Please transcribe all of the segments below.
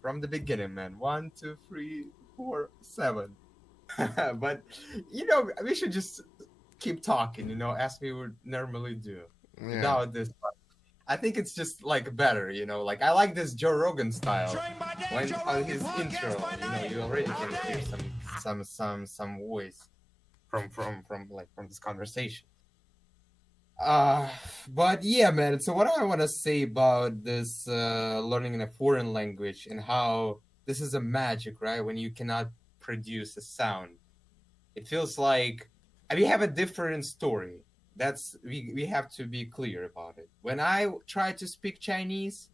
from the beginning, man. 1, 2, 3, 4, 7. But we should just keep talking, as we would normally do Yeah. without this. I think it's just like better, like I like this Joe Rogan style. When on his intro, you already can hear some voice from this conversation. Uh, but yeah, man. So what I want to say about this learning in a foreign language and how this is a magic, right? When you cannot produce a sound, it feels like we have a different story. We have to be clear about it. When I try to speak Chinese,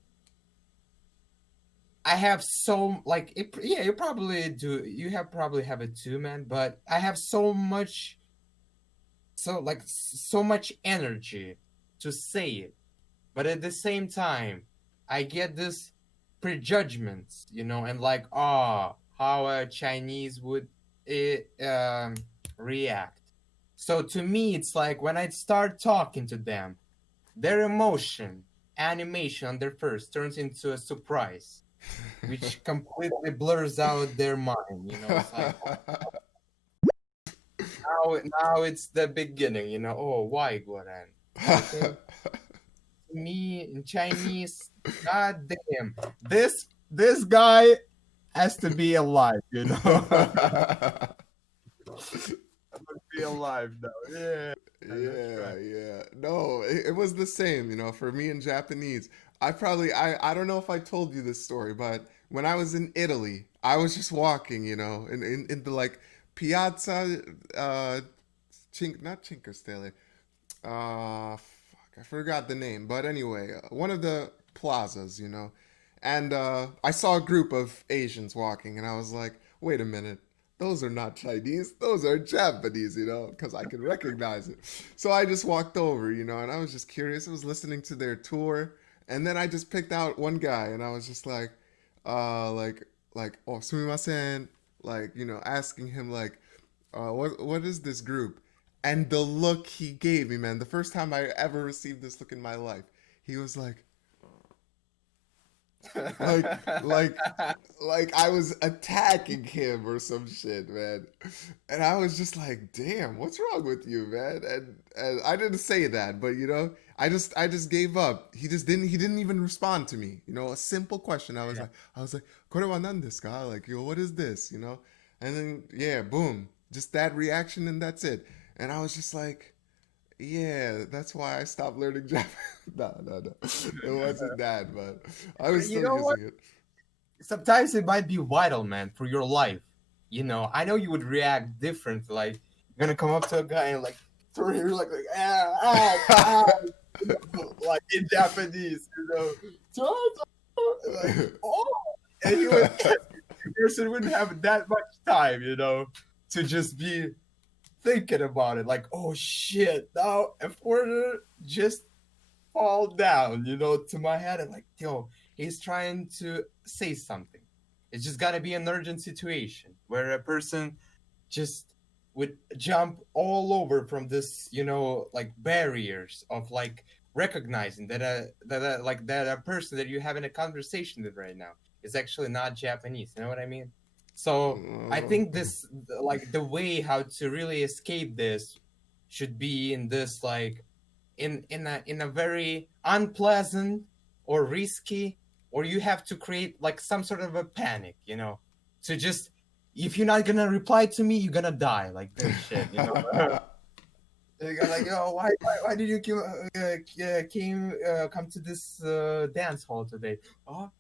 I have so like it, yeah, you probably do. You have probably have it too, man. But I have so much energy to say it, but at the same time I get this prejudgments, and like, how a Chinese would react. So to me it's like when I start talking to them, their emotion animation on their face turns into a surprise, which completely blurs out their mind. It's like, now it's the beginning. Oh, why, Goran? Okay, me in Chinese. God damn, this guy has to be alive. Be alive now. Yeah, that's Yeah, right. yeah. No, it was the same, for me in Japanese. I don't know if I told you this story, but when I was in Italy, I was just walking, in the like Piazza not Cinque Stelle. Fuck, I forgot the name, but anyway, one of the plazas, and I saw a group of Asians walking, and I was like, wait a minute, those are not Chinese, those are Japanese, because I can recognize it. So I just walked over, and I was just curious. I was listening to their tour, and then I just picked out one guy, and I was just like, uh, like, oh, sumimasen, like, asking him like, what is this group? And the look he gave me, man, the first time I ever received this look in my life, he was like, like, like I was attacking him or some shit, man. And I was just like, damn, what's wrong with you, man? And I didn't say that, but I just gave up. He didn't even respond to me. A simple question. I was like, これは何ですか? Like, yo, what is this? And then yeah, boom, just that reaction and that's it. And I was just like, yeah, that's why I stopped learning Japanese. No, no, no. It wasn't that, but I was You still know what? using it. Sometimes it might be vital, man, for your life. I know you would react different. Like you're gonna come up to a guy and like throw your like in Japanese, like, oh, and the person wouldn't have that much time, to just be thinking about it. Like, oh shit, now if we're just fall down, to my head and like, yo, he's trying to say something. It's just gotta be an urgent situation where a person just would jump all over from this, like barriers of like recognizing that a person that you have in a conversation with right now is actually not Japanese. You know what I mean? So I Uh, think this, like the way how to really escape this should be in this like in a very unpleasant or risky, or you have to create like some sort of a panic, to just, if you're not gonna reply to me, you're gonna die, like this shit. You're like, oh, why did you come to this dance hall today? Oh,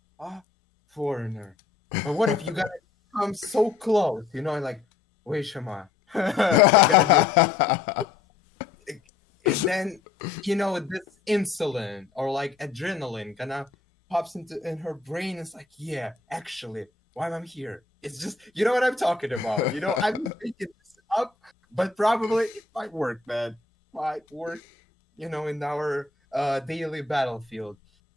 foreigner. But what if you gotta come so close, like, wait, Shama. And then this insulin or like adrenaline gonna pops in her brain. It's like, yeah, actually, why I'm here, it's just, what I'm talking about. I'm making this up, but probably it might work, man. Might work, in our daily battlefield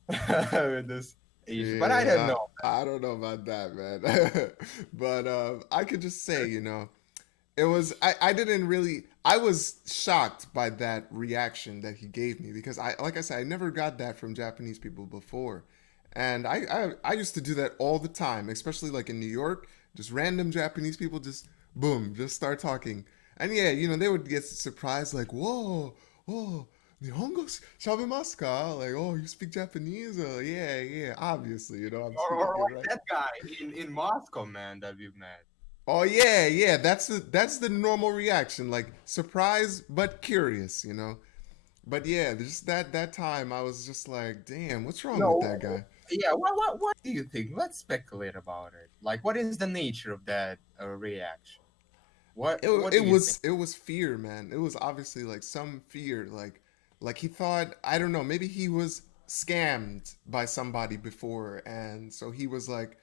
with this Asian, but I don't yeah, know. I don't know about that, man. But I could just say, it was I didn't really I was shocked by that reaction that he gave me because like I said, I never got that from Japanese people before. And I used to do that all the time, especially like in New York. Just random Japanese people just boom, just start talking. And yeah, they would get surprised like, whoa, oh, Nihongo shabemasu ka? Like, oh, you speak Japanese? Yeah, yeah, obviously, I'm Or speaking it, like right? that guy in Moscow, man, that we've met. Oh yeah, yeah. That's the normal reaction, like surprise but curious. But yeah, just that time I was just like, damn, what's wrong with No, that guy? yeah. What do you think? Let's speculate about it. Like, what is the nature of that reaction? What do It you think? was it was fear, man. It was obviously like some fear, like he thought, I don't know, maybe he was scammed by somebody before, and so he was like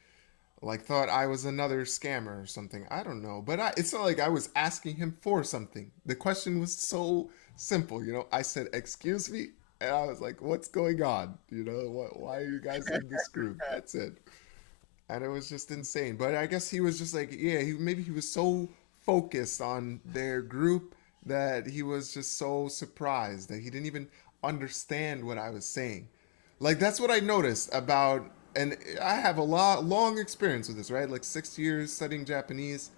thought I was another scammer or something. I don't know, but it's not like I was asking him for something. The question was so simple. I said, "Excuse me," and I was like, "What's going on? Why are you guys in this group?" That's it. And it was just insane. But I guess he was just like, yeah, maybe he was so focused on their group that he was just so surprised that he didn't even understand what I was saying. Like that's what I noticed about, and I have a long experience with this, right? Like 6 years studying Japanese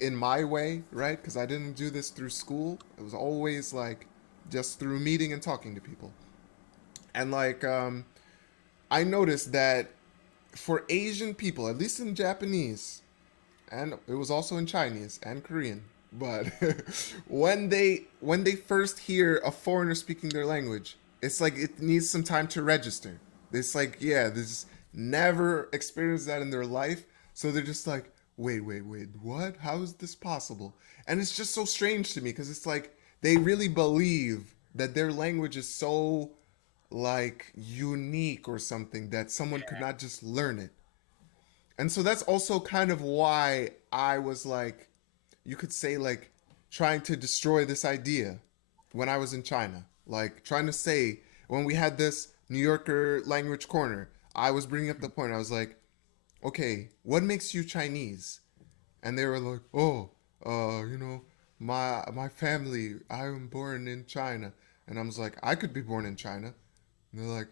in my way, right? Because I didn't do this through school. It was always like just through meeting and talking to people. And I noticed that for Asian people, at least in Japanese, and it was also in Chinese and Korean, but when they first hear a foreigner speaking their language, it's like it needs some time to register. It's like, yeah, they just never experienced that in their life, so they're just like, wait, what? How is this possible? And it's just so strange to me because it's like they really believe that their language is so like unique or something that someone could not just learn it. And so that's also kind of why I was like, you could say, like, trying to destroy this idea when I was in China. Like, trying to say, when we had this New Yorker language corner, I was bringing up the point. I was like, okay, what makes you Chinese? And they were like, oh, my family, I am born in China. And I was like, I could be born in China. And they're like,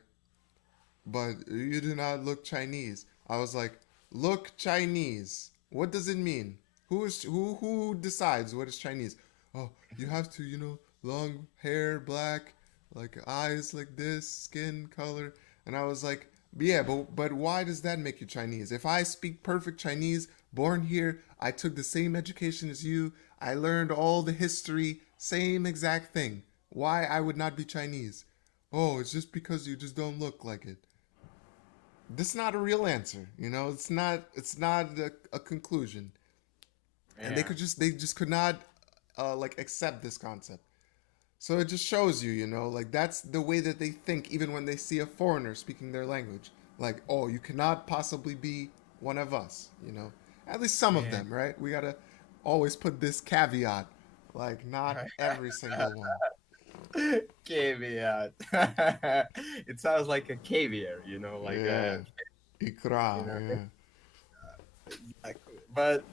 but you do not look Chinese. I was like, look Chinese. What does it mean? Who decides what is Chinese? Oh, you have to, long hair, black, like eyes like this, skin color. And I was like, yeah, but why does that make you Chinese? If I speak perfect Chinese, born here, I took the same education as you, I learned all the history, same exact thing. Why I would not be Chinese? Oh, it's just because you just don't look like it. This is not a real answer. It's not a conclusion. And Yeah. they just could not like accept this concept. So it just shows you, like that's the way that they think even when they see a foreigner speaking their language. Like, oh, you cannot possibly be one of us. At least some of Yeah. them, right? We got to always put this caveat, like not every single one. Caveat. It sounds like a caviar, like a, Yeah. Ikra, you know, yeah. exactly. But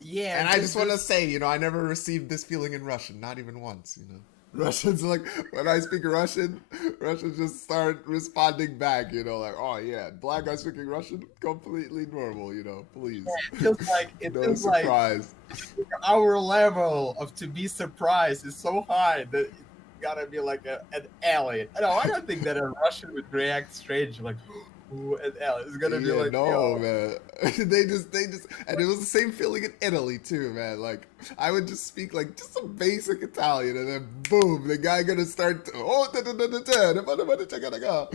yeah, And I just want to say, I never received this feeling in Russian, not even once. Russians, like, when I speak Russian, Russians just start responding back, like, oh yeah, black guy speaking Russian, completely normal, please. it No feels like surprise. our level of to be surprised is so high that it's gotta be like an alien. No, I don't think that a Russian would react strange like, ooh, an alien. It's gonna be Yeah, like, no, yo, man. they just, and it was the same feeling in Italy too, man. Like, I would just speak like just some basic Italian, and then boom, the guy gonna start, oh, da da da da da, da da.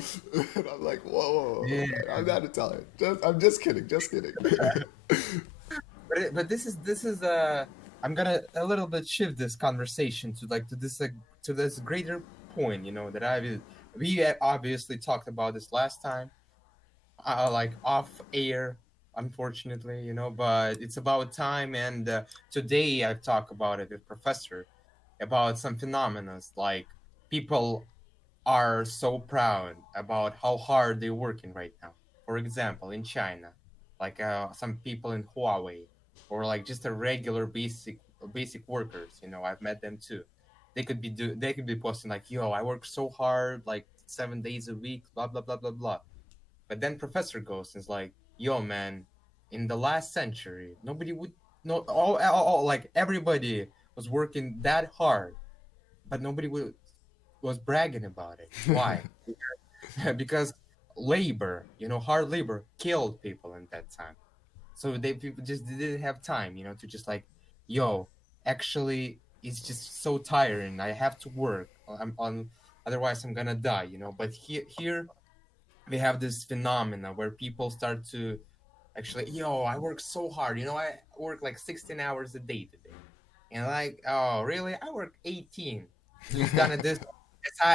And I'm like, whoa, yeah. I'm not Italian. I'm just kidding, just kidding. But this is I'm gonna a little bit shift this conversation to like to this greater point, that we obviously talked about this last time, like off air, unfortunately, but it's about time. And today I've talked about it with Professor about some phenomena like people are so proud about how hard they're working right now. For example, in China, like some people in Huawei, or like just a regular basic workers. I've met them too. They could be posting like, "Yo, I work so hard, like 7 days a week, blah blah blah blah blah." But then Professor goes and is like, yo, man, in the last century, nobody would, no, all like everybody was working that hard, but nobody was bragging about it. Why? Because labor, hard labor killed people in that time. So people just didn't have time, to just like, yo, actually, it's just so tiring. I have to work. I'm on, otherwise I'm gonna die. But here we have this phenomena where people start to actually, yo, I work so hard. I work like 16 hours a day today, and like, oh, really? I work 18. He's gonna this.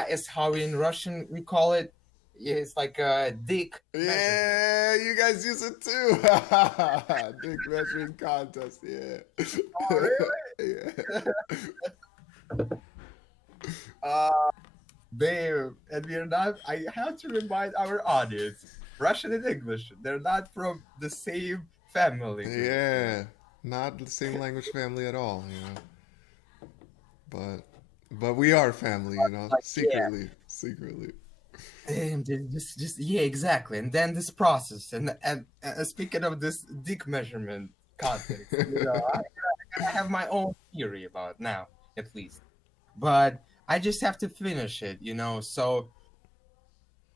It's how in Russian we call it. It's like a dick measurement. Yeah, you guys use it too. Dick measuring contest. Yeah. Oh, Yeah. really? uh, babe, and we're not. I have to remind our audience, Russian and English, they're not from the same family group. Yeah. Not the same language family at all, But we are family, Like, yeah, secretly, secretly. and just yeah, exactly. And then this process, and speaking of this dick measurement context, I have my own theory about it now, at least. But I just have to finish it. So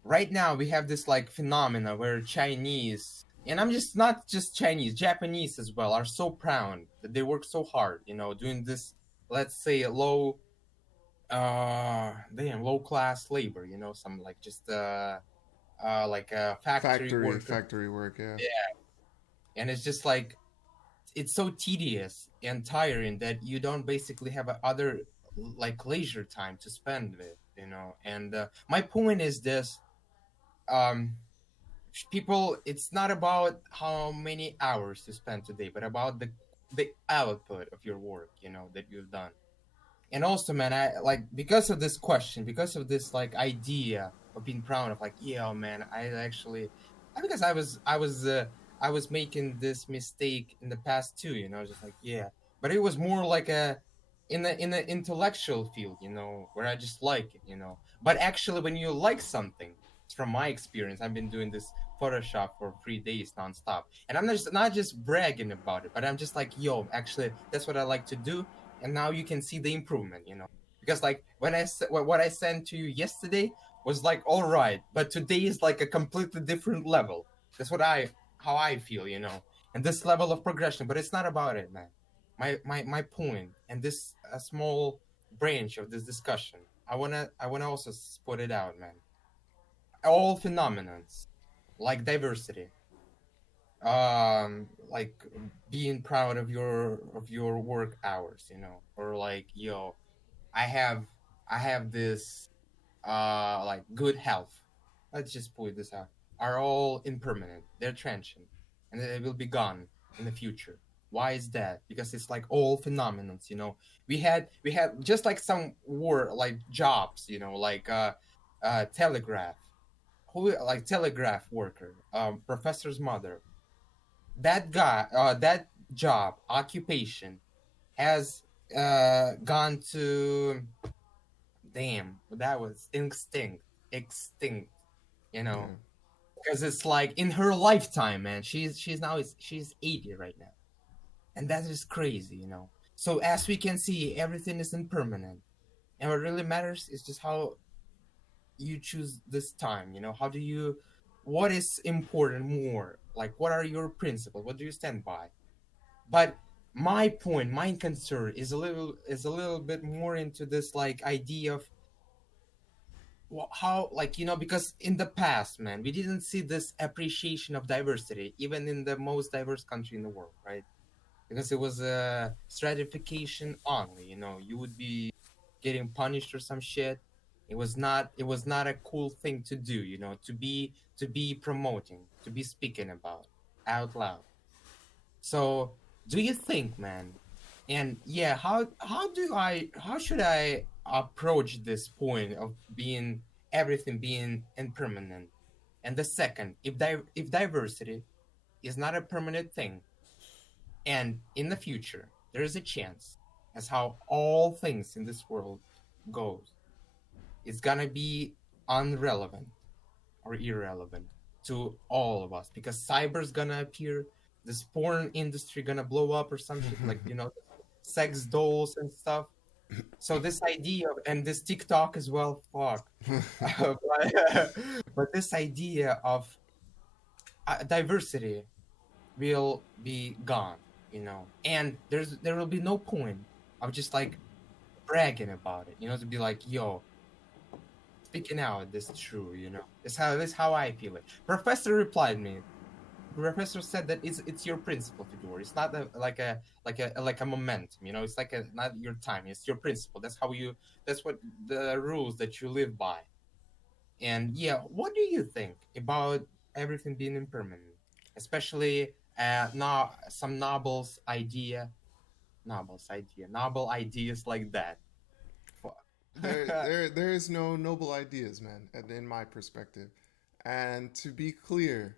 right now we have this like phenomena where Chinese, and I'm just not just Chinese, Japanese as well, are so proud that they work so hard, doing this, let's say, low class labor, some like just like a factory worker. Factory work, yeah. Yeah, and it's just like it's so tedious and tiring that you don't basically have a other like leisure time to spend with. And my point is this: um, people, it's not about how many hours you spend today, but about the output of your work, that you've done. And also, man, I like, because of this question, because of this like idea of being proud of like, yeah, man, I actually, because I was making this mistake in the past too, just like, yeah, but it was more like a in the intellectual field, where I just like it. But actually, when you like something, from my experience, I've been doing this Photoshop for 3 days nonstop, and I'm not just bragging about it, but I'm just like, yo, actually, that's what I like to do, and now you can see the improvement. Because like when what I sent to you yesterday was like all right, but today is like a completely different level. That's how I feel. And this level of progression, but it's not about it, man. My point, and this a small branch of this discussion, I wanna also put it out, man. All phenomenons like diversity, like being proud of your work hours, or like, yo, i have I have this like good health, let's just put this out, are all impermanent, they're transient, and they will be gone in the future. Why is that? Because it's like all phenomenons. We had just like some war like jobs, like telegraph, who like telegraph worker, professor's mother, that guy, that job occupation has gone to, damn, that was extinct, you know Yeah. because it's like in her lifetime, man, she's 80 right now, and that is crazy. So as we can see, everything is impermanent, and what really matters is just how you choose this time. How do you, what is important more, like what are your principles, what do you stand by? But my point, my concern is a little bit more into this like idea of how, like, because in the past, man, we didn't see this appreciation of diversity even in the most diverse country in the world, right? Because it was a stratification only. You would be getting punished or some shit. It was not a cool thing to do, to be promoting, to be speaking about out loud. So do you think, man? And yeah, how should I approach this point of being everything being impermanent? And the second, if diversity is not a permanent thing, and in the future there is a chance, as how all things in this world goes, it's gonna be unrelevant or irrelevant to all of us, because cyber's gonna appear, this porn industry gonna blow up or some shit, like, sex dolls and stuff. So this idea and this TikTok as well, fuck. but, but this idea of diversity will be gone, and there will be no point of just like bragging about it, to be like, yo, speaking out, this is true, this how I feel it. Professor replied me. Professor said that it's your principle, Fedor. It's not like a momentum, it's like not your time, it's your principle. That's what the rules that you live by. And yeah, what do you think about everything being impermanent, especially now some noble ideas like that? Fuck. There is no noble ideas, man, in my perspective. And to be clear,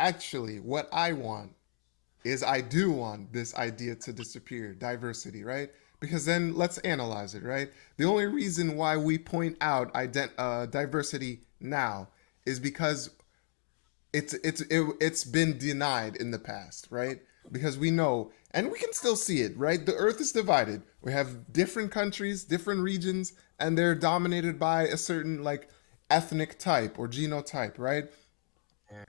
actually, what I want is I do want this idea to disappear, diversity, right? Because then let's analyze it, right? The only reason why we point out diversity now is because it's been denied in the past, right? Because we know, and we can still see it, right? The earth is divided. We have different countries, different regions, and they're dominated by a certain like ethnic type or genotype, right?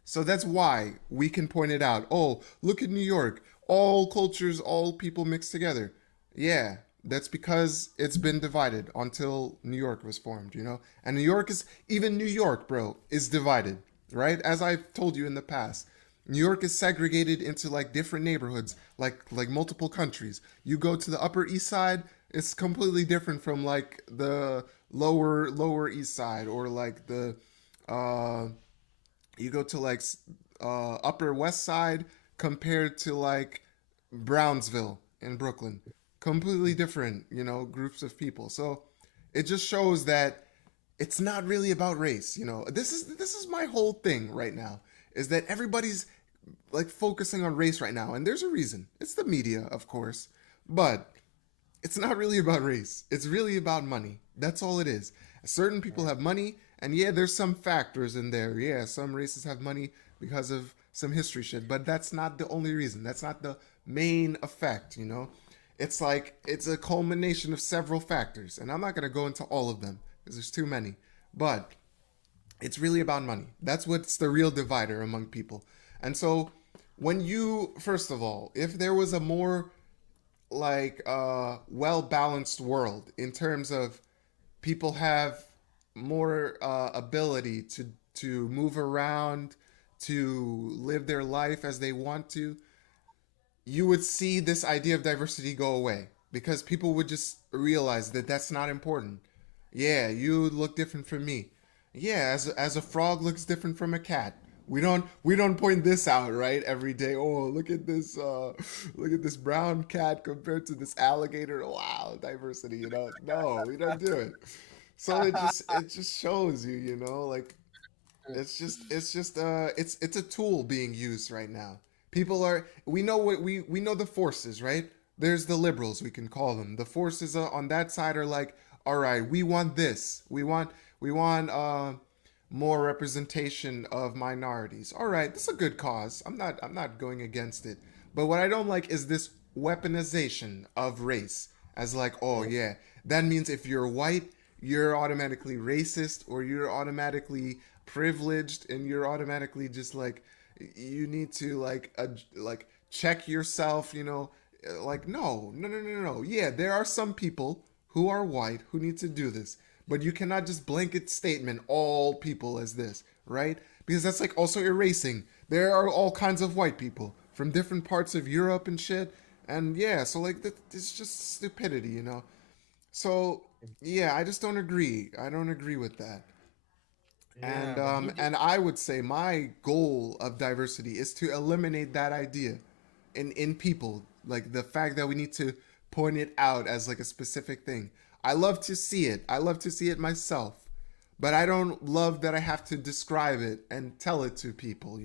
So that's why we can point it out. Oh, look at New York. All cultures, all people mixed together. Yeah, that's because it's been divided until New York was formed, And even New York, bro, is divided, right? As I've told you in the past. New York is segregated into like different neighborhoods, like multiple countries. You go to the Upper East Side, it's completely different from like the lower East Side, or like the you go to like Upper West Side compared to like Brownsville in Brooklyn. Completely different, groups of people. So it just shows that it's not really about race. This is my whole thing right now, is that everybody's like focusing on race right now, and there's a reason. It's the media, of course, but it's not really about race. It's really about money. That's all it is. Certain people have money, and yeah, there's some factors in there. Yeah, some races have money because of some history shit, but that's not the only reason. That's not the main effect. It's like it's a culmination of several factors, and I'm not going to go into all of them because there's too many. But it's really about money. That's what's the real divider among people. And so when you, first of all, if there was a more like well balanced world in terms of people have more ability to move around, to live their life as they want to, you would see this idea of diversity go away, because people would just realize that that's not important. Yeah, you look different from me. Yeah, as a frog looks different from a cat. We don't point this out, right, every day. Oh, look at this brown cat compared to this alligator. Wow, diversity. No, we don't do it. So it just shows you, like it's a tool being used right now. People are we know the forces, right? There's the liberals, we can call them. The forces on that side are like, all right, we want this. We want more representation of minorities. All right, this is a good cause. I'm not going against it. But what I don't like is this weaponization of race as like, oh yeah, that means if you're white, you're automatically racist, or you're automatically privileged, and you're automatically just like, you need to like check yourself. Like, no, no, no, no, no. Yeah, there are some people who are white who need to do this, but you cannot just blanket statement all people as this, right? Because that's like also erasing. There are all kinds of white people from different parts of Europe and shit, and yeah, so like it's just stupidity. So yeah, I just don't agree. I don't agree with that. And Yeah, but he just and I would say my goal of diversity is to eliminate that idea in people, like the fact that we need to point it out as like a specific thing. I love to see it. I love to see it myself, but I don't love that I have to describe it and tell it to people.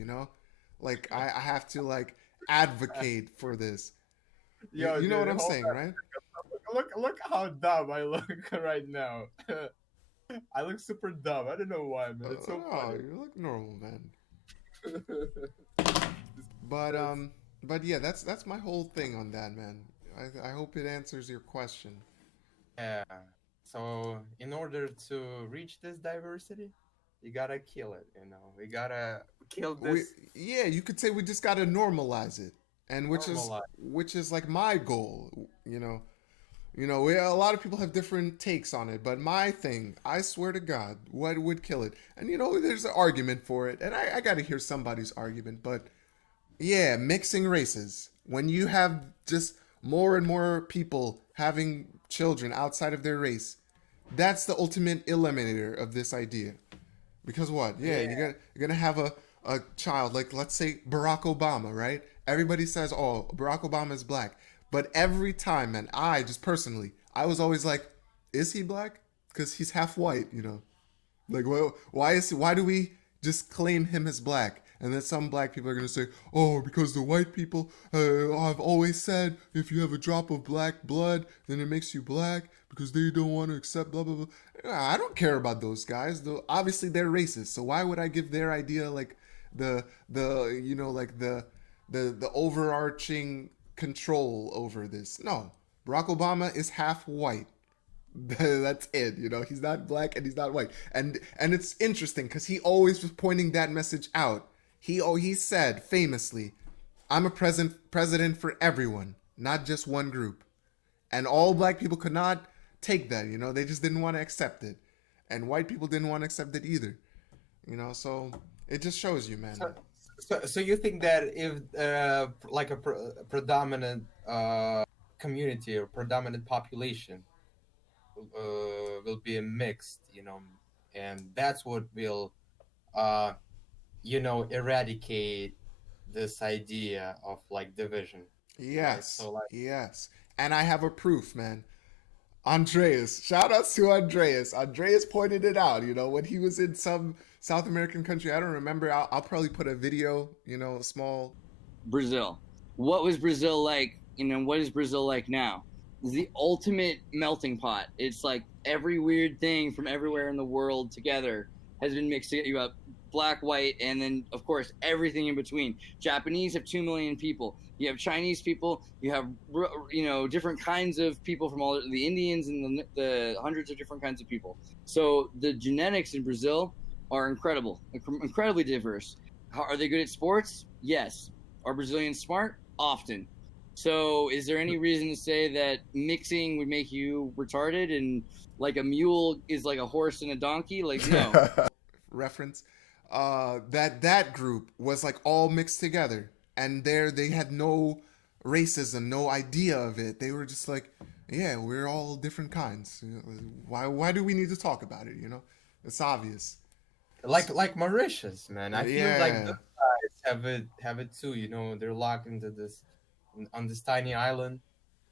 Like I have to like advocate for this. You, yo, you know what dude, I'm hold saying, on. right? Look how dumb I look right now. I look super dumb. I don't know why, man. It's so Oh, funny. you look normal, man. But yeah, that's my whole thing on that, man. I hope it answers your question. Yeah. So in order to reach this diversity, you gotta kill it. We gotta kill We this Yeah, you could say we just gotta normalize it, and normal. which is like my goal. A lot of people have different takes on it, but my thing, I swear to God, what would kill it? And there's an argument for it, and I got to hear somebody's argument. But yeah, mixing races. When you have just more and more people having children outside of their race, that's the ultimate eliminator of this idea. Because what? Yeah, Yeah. you're gonna have a child like, let's say, Barack Obama, right? Everybody says, "Oh, Barack Obama is black," but every time, man, I just personally, I was always like, "Is he black?" Because he's half white. Like, well, why do we just claim him as black? And then some black people are gonna say, "Oh, because the white people have always said if you have a drop of black blood, then it makes you black because they don't want to accept blah blah blah." I don't care about those guys. Though obviously they're racist, so why would I give their idea like like the overarching control over this? No, Barack Obama is half white. That's it. He's not black and he's not white. And it's interesting because he always was pointing that message out. He said famously, "I'm a president for everyone, not just one group." And all black people could not take that. They just didn't want to accept it, and white people didn't want to accept it either. So it just shows you, man. So you think that if like a predominant community or predominant population will be mixed, and that's what will uh, eradicate this idea of like division, right? Yes, So like, yes. And I have a proof, man. Andreas, shout outs to Andreas. Andreas pointed it out, when he was in some South American country. I don't remember. I'll probably put a video, small. Brazil. What was Brazil like? What is Brazil like now? It's the ultimate melting pot. It's like every weird thing from everywhere in the world together has been mixed together. You have black, white, and then, of course, everything in between. Japanese have 2 million people. You have Chinese people. You have, different kinds of people from all the Indians and the hundreds of different kinds of people. So the genetics in Brazil are incredibly diverse. Are they good at sports? Yes. Are Brazilians smart? Often. So is there any reason to say that mixing would make you retarded and like a mule is like a horse and a donkey? Like, no. Reference. That group was like all mixed together, and they had no racism, no idea of it. They were just like, yeah, we're all different kinds. Why do we need to talk about it? It's obvious. like Mauritius, man. I feel like Yeah. those guys have it too. They're locked into this on this tiny island,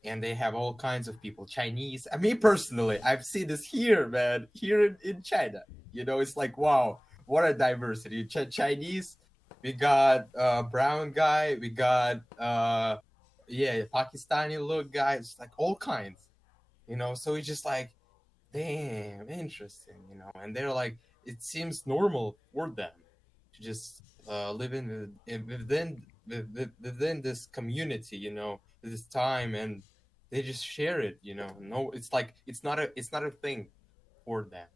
and they have all kinds of people. Chinese. I mean, personally, I've seen this here, man. Here in China, it's like, wow, what a diversity. Chinese. We got brown guy. We got Pakistani look guys. Like all kinds. So it's just like, damn, interesting. And they're like, it seems normal for them to just live within this community, this time, and they just share it. No, it's like it's not a thing for them,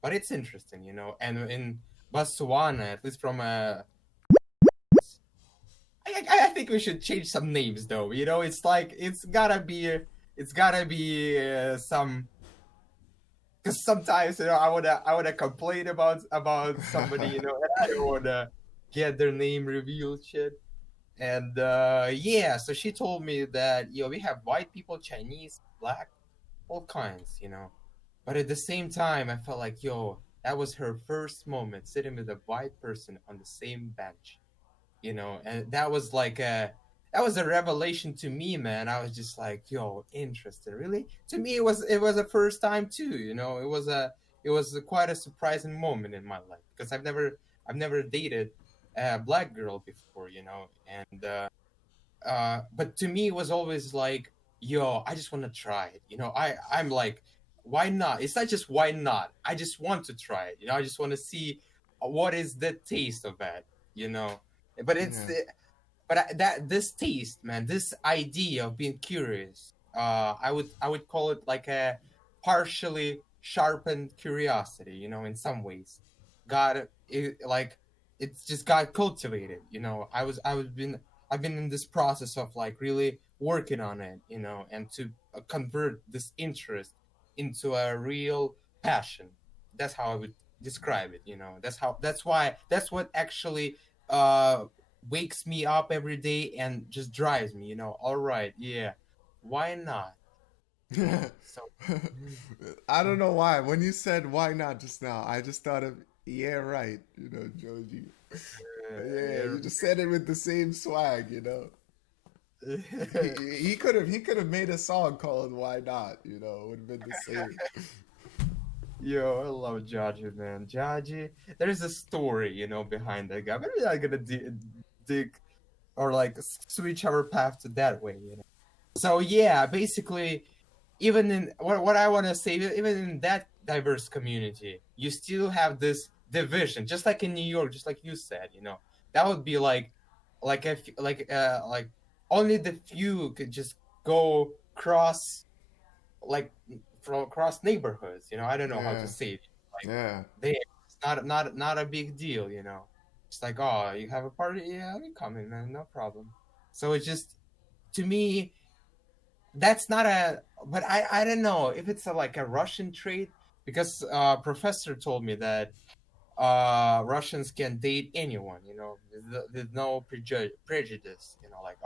but it's interesting. And in Botswana, at least from I think we should change some names though. It's like it's gotta be some, because sometimes I wanna complain about somebody, and I don't wanna get their name revealed, shit. And yeah, so she told me that we have white people, Chinese, black, all kinds, But at the same time, I felt like that was her first moment sitting with a white person on the same bench, and that was a revelation to me, man. I was just like, interesting, really. To me, it was a first time too, it was quite a surprising moment in my life, because I've never dated a black girl before, and but to me it was always like, I just want to try it, I'm like, why not? It's not just why not, I just want to try it, I just want to see what is the taste of that, you know. But it's Yeah. that this taste, man, this idea of being curious, I would call it like a partially sharpened curiosity, you know, in some ways. Got it, like it's just got cultivated, you know. I've been in this process of like really working on it, you know, and to convert this interest into a real passion. That's how I would describe it, you know. That's what actually uh wakes me up every day and just drives me, you know. All right, yeah, why not? So, I don't know why. When you said why not just now, I just thought of yeah, right. You know, Joji. Yeah, you just said it with the same swag. You know, yeah. he could have made a song called "Why Not." You know, it would have been the same. Yo, I love Jaji, man. Jaji, there's a story, you know, behind that guy. But we're not gonna dig or like switch our path to that way, you know. So yeah, basically, even in what I want to say, even in that diverse community, you still have this division, just like in New York, just like you said, you know. That would be like only the few could just go cross like from across neighborhoods, you know. I don't know how to Yeah, say it. Like yeah. they, it's not a big deal, you know. It's like, oh, you have a party, yeah, I'm coming, man, no problem. So it's just, to me, that's not a, but I don't know if it's like a Russian trait, because professor told me that Russians can date anyone, you know. There's no prejudice, you know, like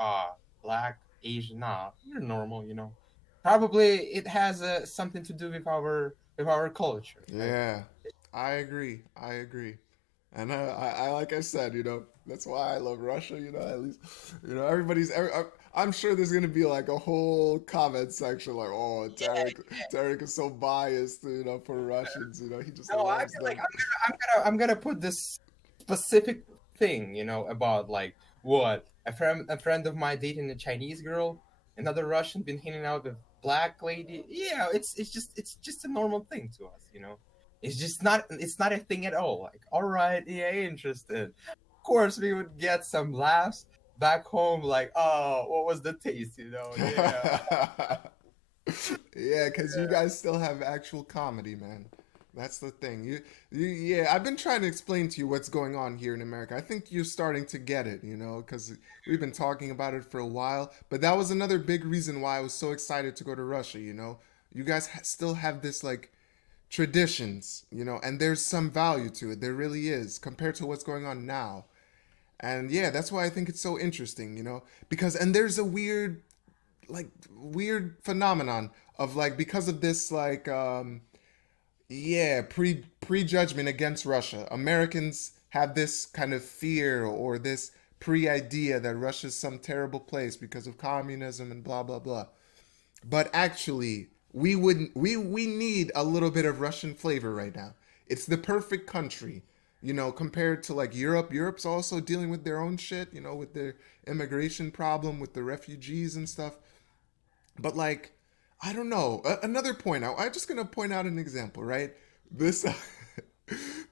black, Asian, nah, you're normal, you know. Probably it has something to do with our culture, right? Yeah, I agree. I agree. And I like I said, you know, that's why I love Russia. You know, at least, you know, I'm sure there's gonna be like a whole comment section like, oh, Tarik is so biased, you know, for Russians. You know, he just No, I loves feel like them. I'm gonna put this specific thing, you know, about like what a friend of mine dating a Chinese girl, another Russian been hanging out with black lady. Yeah, it's just a normal thing to us, you know. It's not a thing at all. Like, all right, yeah, interested. Of course, we would get some laughs back home, like, oh, what was the taste, you know? Yeah, Yeah, because you guys still have actual comedy, man. That's the thing. Yeah, I've been trying to explain to you what's going on here in America. I think you're starting to get it, you know, because we've been talking about it for a while. But that was another big reason why I was so excited to go to Russia, you know. You guys still have this, like, traditions, you know, and there's some value to it. There really is, compared to what's going on now. And yeah, that's why I think it's so interesting, you know, because, and there's a weird phenomenon of like, because of this, like, yeah, prejudgment against Russia. Americans have this kind of fear or this pre-idea that Russia's some terrible place because of communism and blah blah blah. But actually, we wouldn't we need a little bit of Russian flavor right now. It's the perfect country, you know, compared to like Europe. Europe's also dealing with their own shit, you know, with their immigration problem, with the refugees and stuff. But like, I don't know. Another point. I'm just gonna point out an example, right? This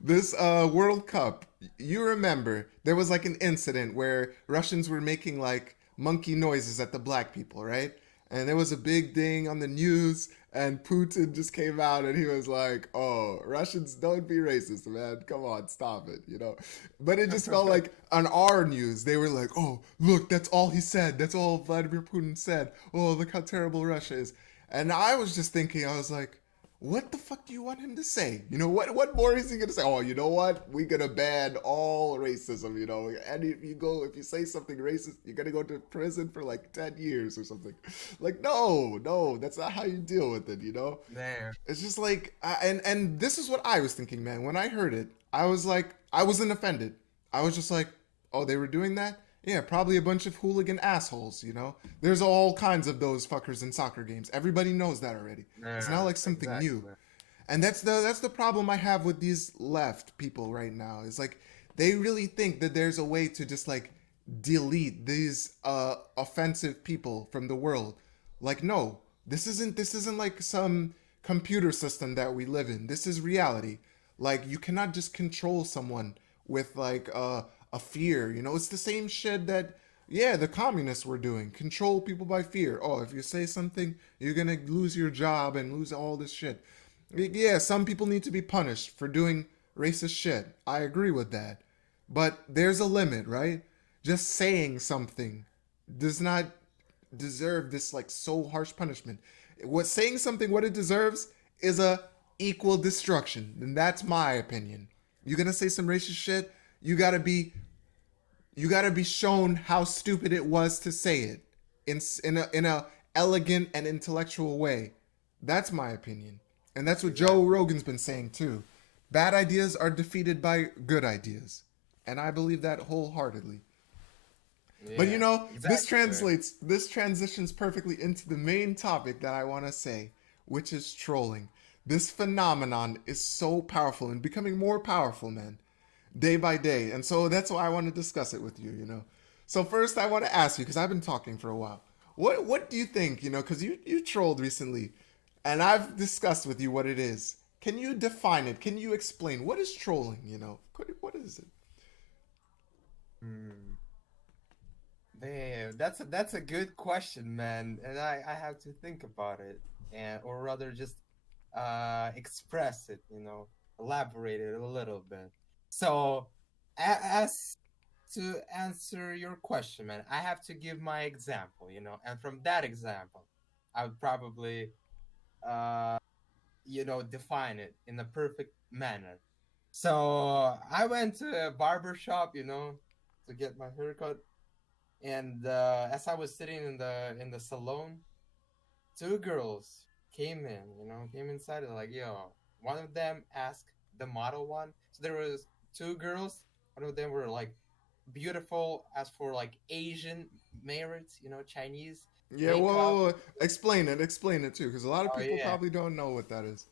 this World Cup. You remember there was like an incident where Russians were making like monkey noises at the black people, right? And there was a big thing on the news, and Putin just came out and he was like, "Oh, Russians, don't be racist, man. Come on, stop it," you know. But it just felt like on our news, they were like, "Oh, look, that's all he said. That's all Vladimir Putin said. Oh, look how terrible Russia is." And I was just thinking, I was like, what the fuck do you want him to say? You know, what more is he gonna say? Oh, you know what? We're gonna ban all racism, you know. And if you say something racist, you're gonna go to prison for like 10 years or something. Like, no, that's not how you deal with it, you know? there. It's just like, and this is what I was thinking, man. When I heard it, I was like, I wasn't offended. I was just like, oh, they were doing that? Yeah, probably a bunch of hooligan assholes, you know? There's all kinds of those fuckers in soccer games. Everybody knows that already. It's not Yeah, like something new. exactly. And that's the problem I have with these left people right now. Is like they really think that there's a way to just like delete these offensive people from the world. Like, no, this isn't like some computer system that we live in. This is reality. Like, you cannot just control someone with like a fear. You know, it's the same shit that yeah, the communists were doing. Control people by fear. Oh, if you say something, you're gonna lose your job and lose all this shit. Yeah, some people need to be punished for doing racist shit. I agree with that. But there's a limit, right? Just saying something does not deserve this like so harsh punishment. What saying something what it deserves is a equal destruction. And that's my opinion. You're gonna say some racist shit, you gotta be shown how stupid it was to say it in a elegant and intellectual way. That's my opinion, and that's what Joe Rogan's been saying too. Bad ideas are defeated by good ideas, and I believe that wholeheartedly. Yeah, But you know, exactly. this transitions perfectly into the main topic that I want to say, which is trolling. This phenomenon is so powerful and becoming more powerful, man, day by day. And so that's why I want to discuss it with you, you know. So first I want to ask you, because I've been talking for a while. What do you think, you know, because you trolled recently, and I've discussed with you what it is. Can you define it? Can you explain what is trolling, you know? What is it? Hmm. Damn, that's a good question, man, and I have to think about it, and or rather just express it, elaborate it a little bit. So, as to answer your question, man, I have to give my example, and from that example, I would probably uh define it in a perfect manner. So I went to a barber shop, to get my haircut, and as I was sitting in the salon, two girls came inside and like, yo, one of them asked the model one. So there was two girls. One of them were like beautiful as for like Asian merits, Chinese Yeah, makeup. explain it too, because a lot of Oh people yeah. probably don't know what that is.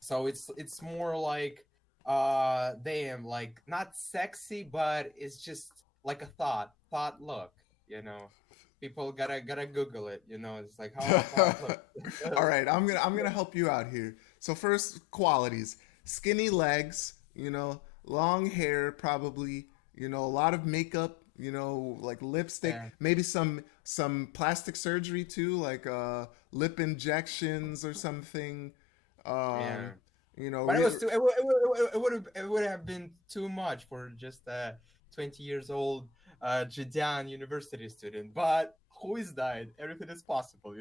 So it's more like damn, like not sexy, but it's just like a thought look, you know. People gotta Google it, It's like how a thought look. All right, I'm gonna help you out here. So first, qualities: skinny legs, you know, long hair, probably, you know, a lot of makeup, you know, like lipstick, Yeah, maybe some plastic surgery too, like lip injections or something. Um, yeah. you know, But it was too. It would have been too much for just a 20 years old Jidan University student. But who is died? Everything is possible,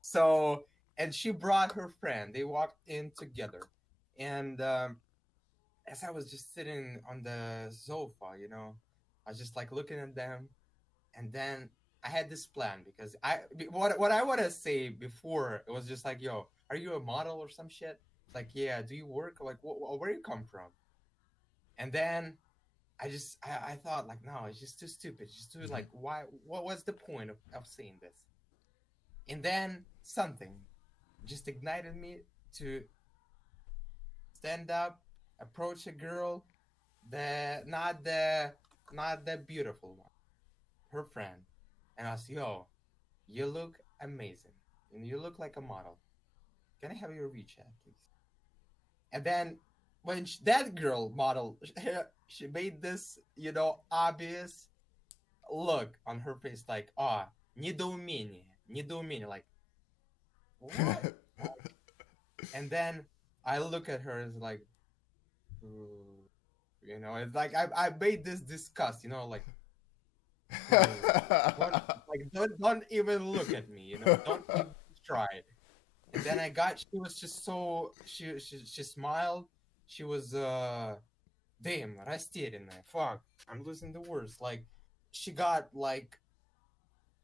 So, and she brought her friend. They walked in together, and as I was just sitting on the sofa, I was just like looking at them, and then I had this plan because what I want to say before it was just like, yo, are you a model or some shit? It's like, yeah, do you work? Like, where you come from? And then I thought like, no, it's just too stupid. It's just too Mhm. like, why? What was the point of saying this? And then something just ignited me to stand up, approach a girl, the not the beautiful one, her friend, and I was, yo, you look amazing, and you look like a model. Can I have your WeChat, please? And then when that girl model, she made this, obvious look on her face, like, недоумение, недоумение, like, what? And then I look at her as like, "Ooh," it's like I made this disgust, like, "Ooh, don't even look at me, don't even try. And then she was just so she smiled. She was damn, растерянная. Fuck, I'm losing the words. Like, she got like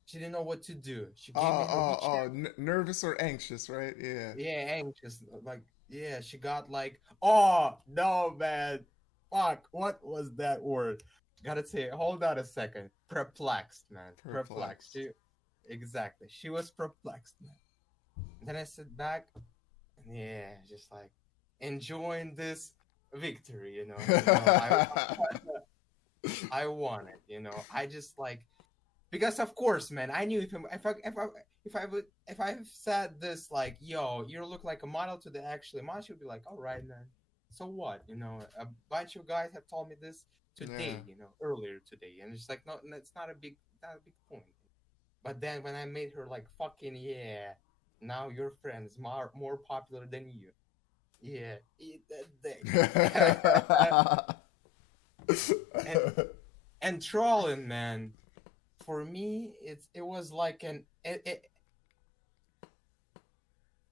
she didn't know what to do. She gave me her WeChat. Nervous or anxious, right? Yeah. Yeah, anxious. Like, yeah, she got like, oh no, man, fuck, what was that word? Gotta say, hold on a second. Perplexed, man. Perplexed. Perplexed. Exactly. She was perplexed, man. And then I sit back, and yeah, just like enjoying this victory, I won it, I just like, because of course, man, I knew if I said this like, yo, you look like a model to the actually model, she would be like, all right, man, so what, a bunch of guys have told me this, today, you know, earlier today, and it's like, no, it's not a big point. But then when I made her like, fucking yeah, now your friend is more popular than you. Yeah, eat that dick. and and trolling, man. For me, it was like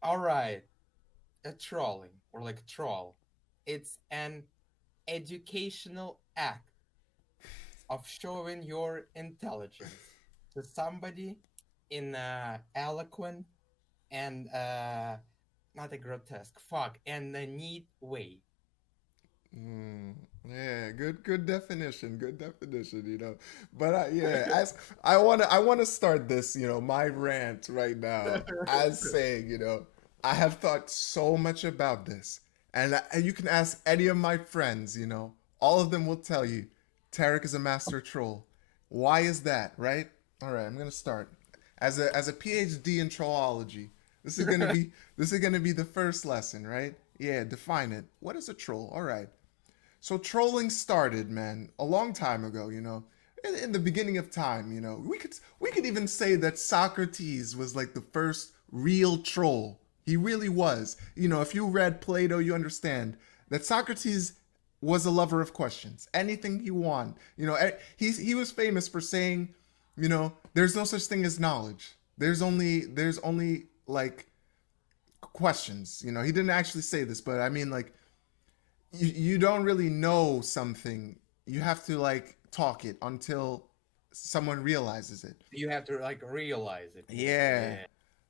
all right, a trolling or like a troll. It's an educational act of showing your intelligence to somebody in a eloquent and not a grotesque fuck and a neat way. Mm, yeah, good definition, good definition, you know. But yeah, as I wanna start this, you know, my rant right now as saying, you know, I have thought so much about this, and you can ask any of my friends, you know, all of them will tell you, Tarik is a master troll. Why is that, right? All right, I'm gonna start as a PhD in trollology. This is gonna be this is gonna be the first lesson, right? Yeah, define it. What is a troll? All right. So trolling started, man, a long time ago, you know. In the beginning of time, you know. We could even say that Socrates was like the first real troll. He really was. You know, if you read Plato, you understand that Socrates was a lover of questions. Anything he wanted. You know, he was famous for saying, you know, there's no such thing as knowledge. There's only like questions. You know, he didn't actually say this, but I mean like you don't really know something. You have to like talk it until someone realizes it. You have to like realize it. Yeah. Yeah.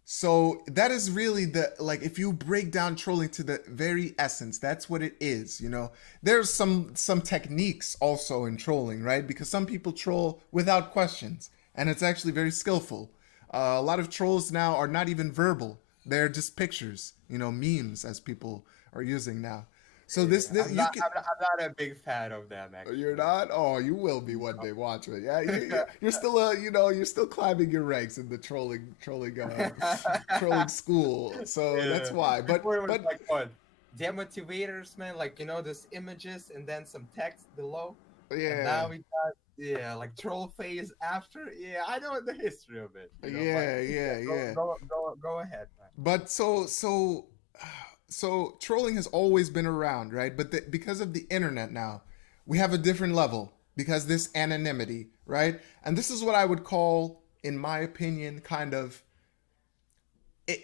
So that is really the like if you break down trolling to the very essence, that's what it is, you know. There's some techniques also in trolling, right? Because some people troll without questions, and it's actually very skillful. A lot of trolls now are not even verbal. They're just pictures, you know, memes as people are using now. So Yeah, this I'm you not, can. I'm not a big fan of them You're actually. not? Oh, you will be one day. Watch it. Yeah, you're still you know, you're still climbing your ranks in the trolling school. So that's Yeah. why. Before it was But like what? Demotivators, man, like you know, those images and then some text below. And yeah, now we got, yeah, like troll phase after. Yeah, I know the history of it, you know, but yeah, yeah, yeah, yeah. go ahead, man. But so trolling has always been around, right? But because of the internet now, we have a different level because this anonymity, right? And this is what I would call, in my opinion, kind of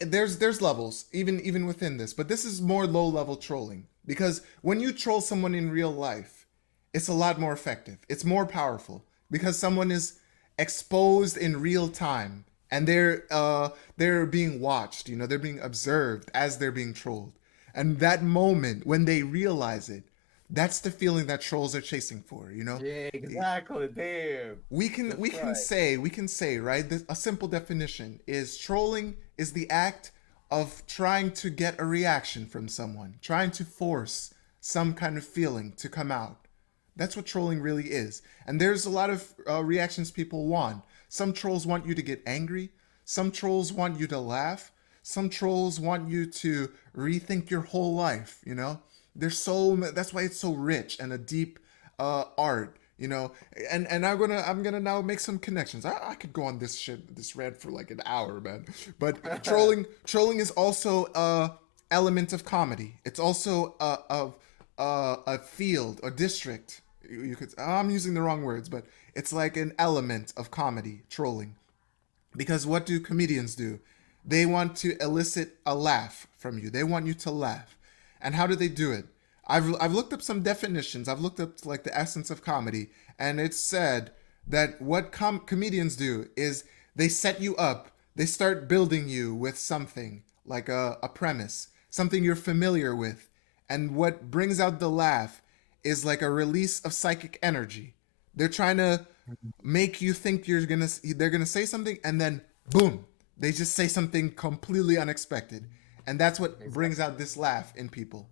there's levels even within this, but this is more low level trolling because when you troll someone in real life, it's a lot more effective. It's more powerful because someone is exposed in real time and they're being watched. You know, they're being observed as they're being trolled, and that moment when they realize it, that's the feeling that trolls are chasing for. You know, Yeah, exactly. Damn, we can that's we can right. say we can say right a simple definition is trolling is the act of trying to get a reaction from someone, trying to force some kind of feeling to come out. That's what trolling really is. And there's a lot of reactions people want. Some trolls want you to get angry, some trolls want you to laugh, some trolls want you to rethink your whole life, you know. That's why it's so rich and a deep art, you know. And I'm gonna now make some connections. I could go on this rant for like an hour, man. But trolling is also a element of comedy. It's also a field, a district. You could, I'm using the wrong words, but it's like an element of comedy, trolling. Because what do comedians do? They want to elicit a laugh from you. They want you to laugh. And how do they do it? I've looked up some definitions. I've looked up like the essence of comedy, and it's said that what comedians do is they set you up. They start building you with something like a premise, something you're familiar with, and what brings out the laugh is like a release of psychic energy. They're trying to make you think they're gonna say something, and then boom, they just say something completely unexpected, and that's what brings Exactly. out this laugh in people.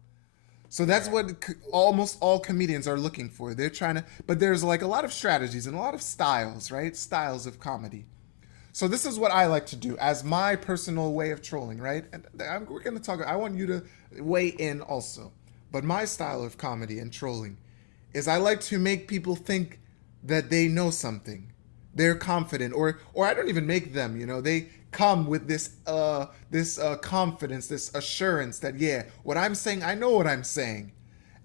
So that's Yeah. what almost all comedians are looking for. They're trying to, but there's like a lot of strategies and a lot of styles, right? Styles of comedy. So this is what I like to do as my personal way of trolling, right? And we're gonna talk. I want you to weigh in also. But my style of comedy and trolling is I like to make people think that they know something. They're confident, or I don't even make them. They come with this confidence, this assurance that yeah, what I'm saying, I know what I'm saying,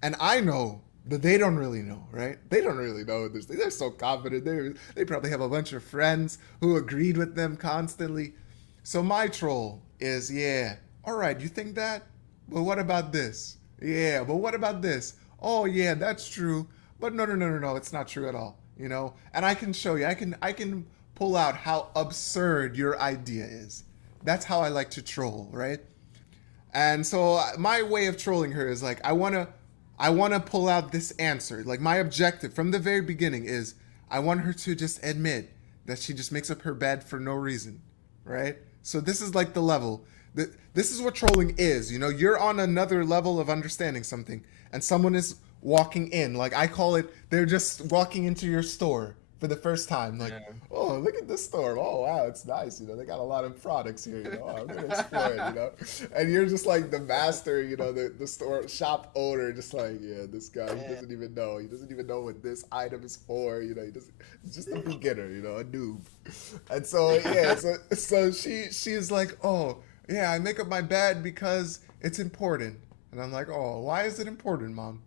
and I know that they don't really know, right? They don't really know this. They're so confident. They probably have a bunch of friends who agreed with them constantly. So my troll is yeah. All right, you think that? But what about this? Yeah, but what about this? Oh yeah, that's true. But no, no, no, no, no, it's not true at all. And I can show you. I can pull out how absurd your idea is. That's how I like to troll, right? And so my way of trolling her is like I want to pull out this answer. Like my objective from the very beginning is I want her to just admit that she just makes up her bed for no reason, right? So this is like the level. This is what trolling is. You're on another level of understanding something, and someone is walking in. Like I call it, they're just walking into your store for the first time. Like, Yeah. oh, look at this store. Oh, wow, it's nice. They got a lot of products here. Oh, I'm gonna explore it. And you're just like the master. The store shop owner, just like, yeah, this guy, he doesn't even know. He doesn't even know what this item is for. He doesn't. He's just a beginner. A noob. And so yeah, so she's like, oh yeah, I make up my bed because it's important. And I'm like, oh, why is it important, Mom?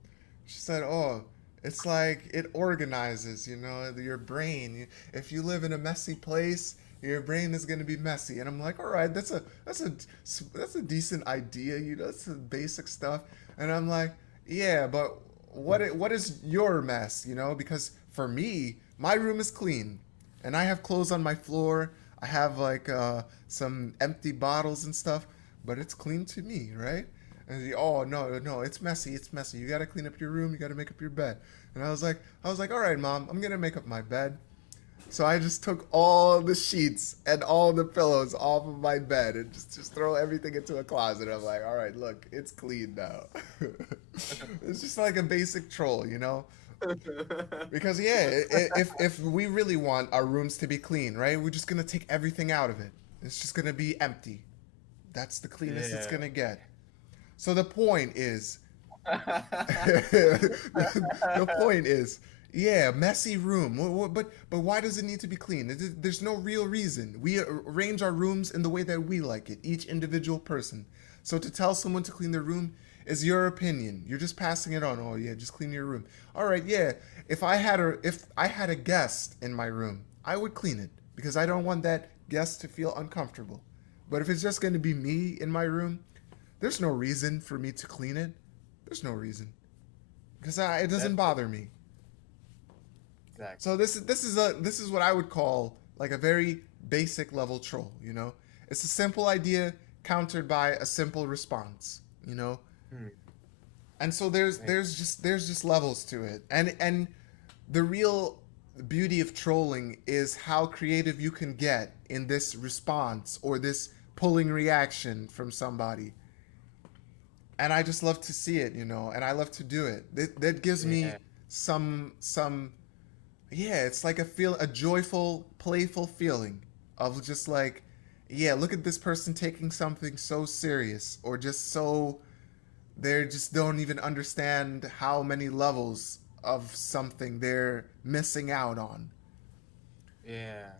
She said, oh, it's like it organizes, your brain. If you live in a messy place, your brain is going to be messy. And I'm like, all right, that's a decent idea, that's the basic stuff. And I'm like, yeah, but what is your mess, Because for me, my room is clean, and I have clothes on my floor. I have like some empty bottles and stuff, but it's clean to me, right? And oh no, no, it's messy. It's messy. You gotta clean up your room. You gotta make up your bed. And I was like, all right, Mom, I'm gonna make up my bed. So I just took all the sheets and all the pillows off of my bed and just throw everything into a closet. I'm like, all right, look, it's clean now. It's just like a basic troll, Because yeah, if we really want our rooms to be clean, right? We're just gonna take everything out of it. It's just gonna be empty. That's the cleanest it's gonna get. So the point is, the point is, yeah, messy room. But why does it need to be clean? There's no real reason. We arrange our rooms in the way that we like it, each individual person. So to tell someone to clean their room is your opinion. You're just passing it on. Oh yeah, just clean your room. All right, yeah. If I had a guest in my room, I would clean it because I don't want that guest to feel uncomfortable. But if it's just going to be me in my room, there's no reason for me to clean it. There's no reason because it doesn't bother me. Exactly. So this is what I would call like a very basic level troll. It's a simple idea countered by a simple response. And so there's just levels to it, and the real beauty of trolling is how creative you can get in this response or this pulling reaction from somebody. And I just love to see it, and I love to do it. That gives me some yeah, it's like a joyful, playful feeling of just like, yeah, look at this person taking something so serious or just so they just don't even understand how many levels of something they're missing out on. Yeah.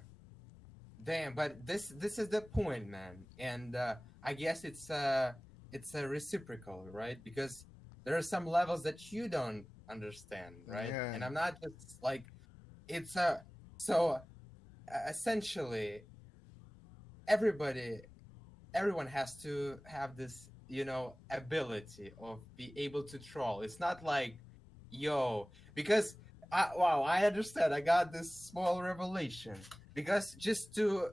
Damn, but this is the point, man. And I guess it's a reciprocal, right? Because there are some levels that you don't understand, right? Yeah. And I'm not just like it's a so essentially everyone has to have this ability of be able to troll. It's not like because I understand. I got this small revelation because just to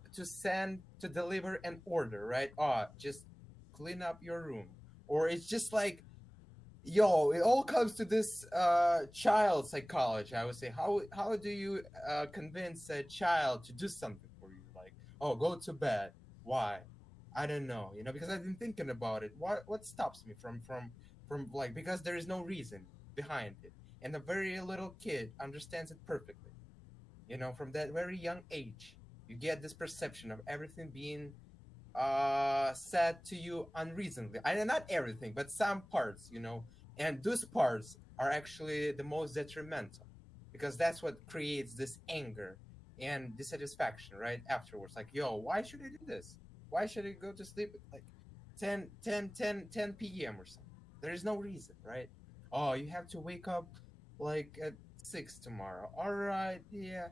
deliver an order, right? Just clean up your room, or it's just like it all comes to this child psychology. I would say, how do you convince a child to do something for you? Like, go to bed. Why? I don't know, because I've been thinking about it. What stops me from like, because there is no reason behind it, and a very little kid understands it perfectly. From that very young age, you get this perception of everything being said to you unreasonably. I not everything, but some parts, and those parts are actually the most detrimental, because that's what creates this anger and dissatisfaction right afterwards. Like, yo, why should I do this? Why should I go to sleep at like 10 p.m. or something? There is no reason, right? Oh, you have to wake up like at 6 tomorrow. All right, yeah.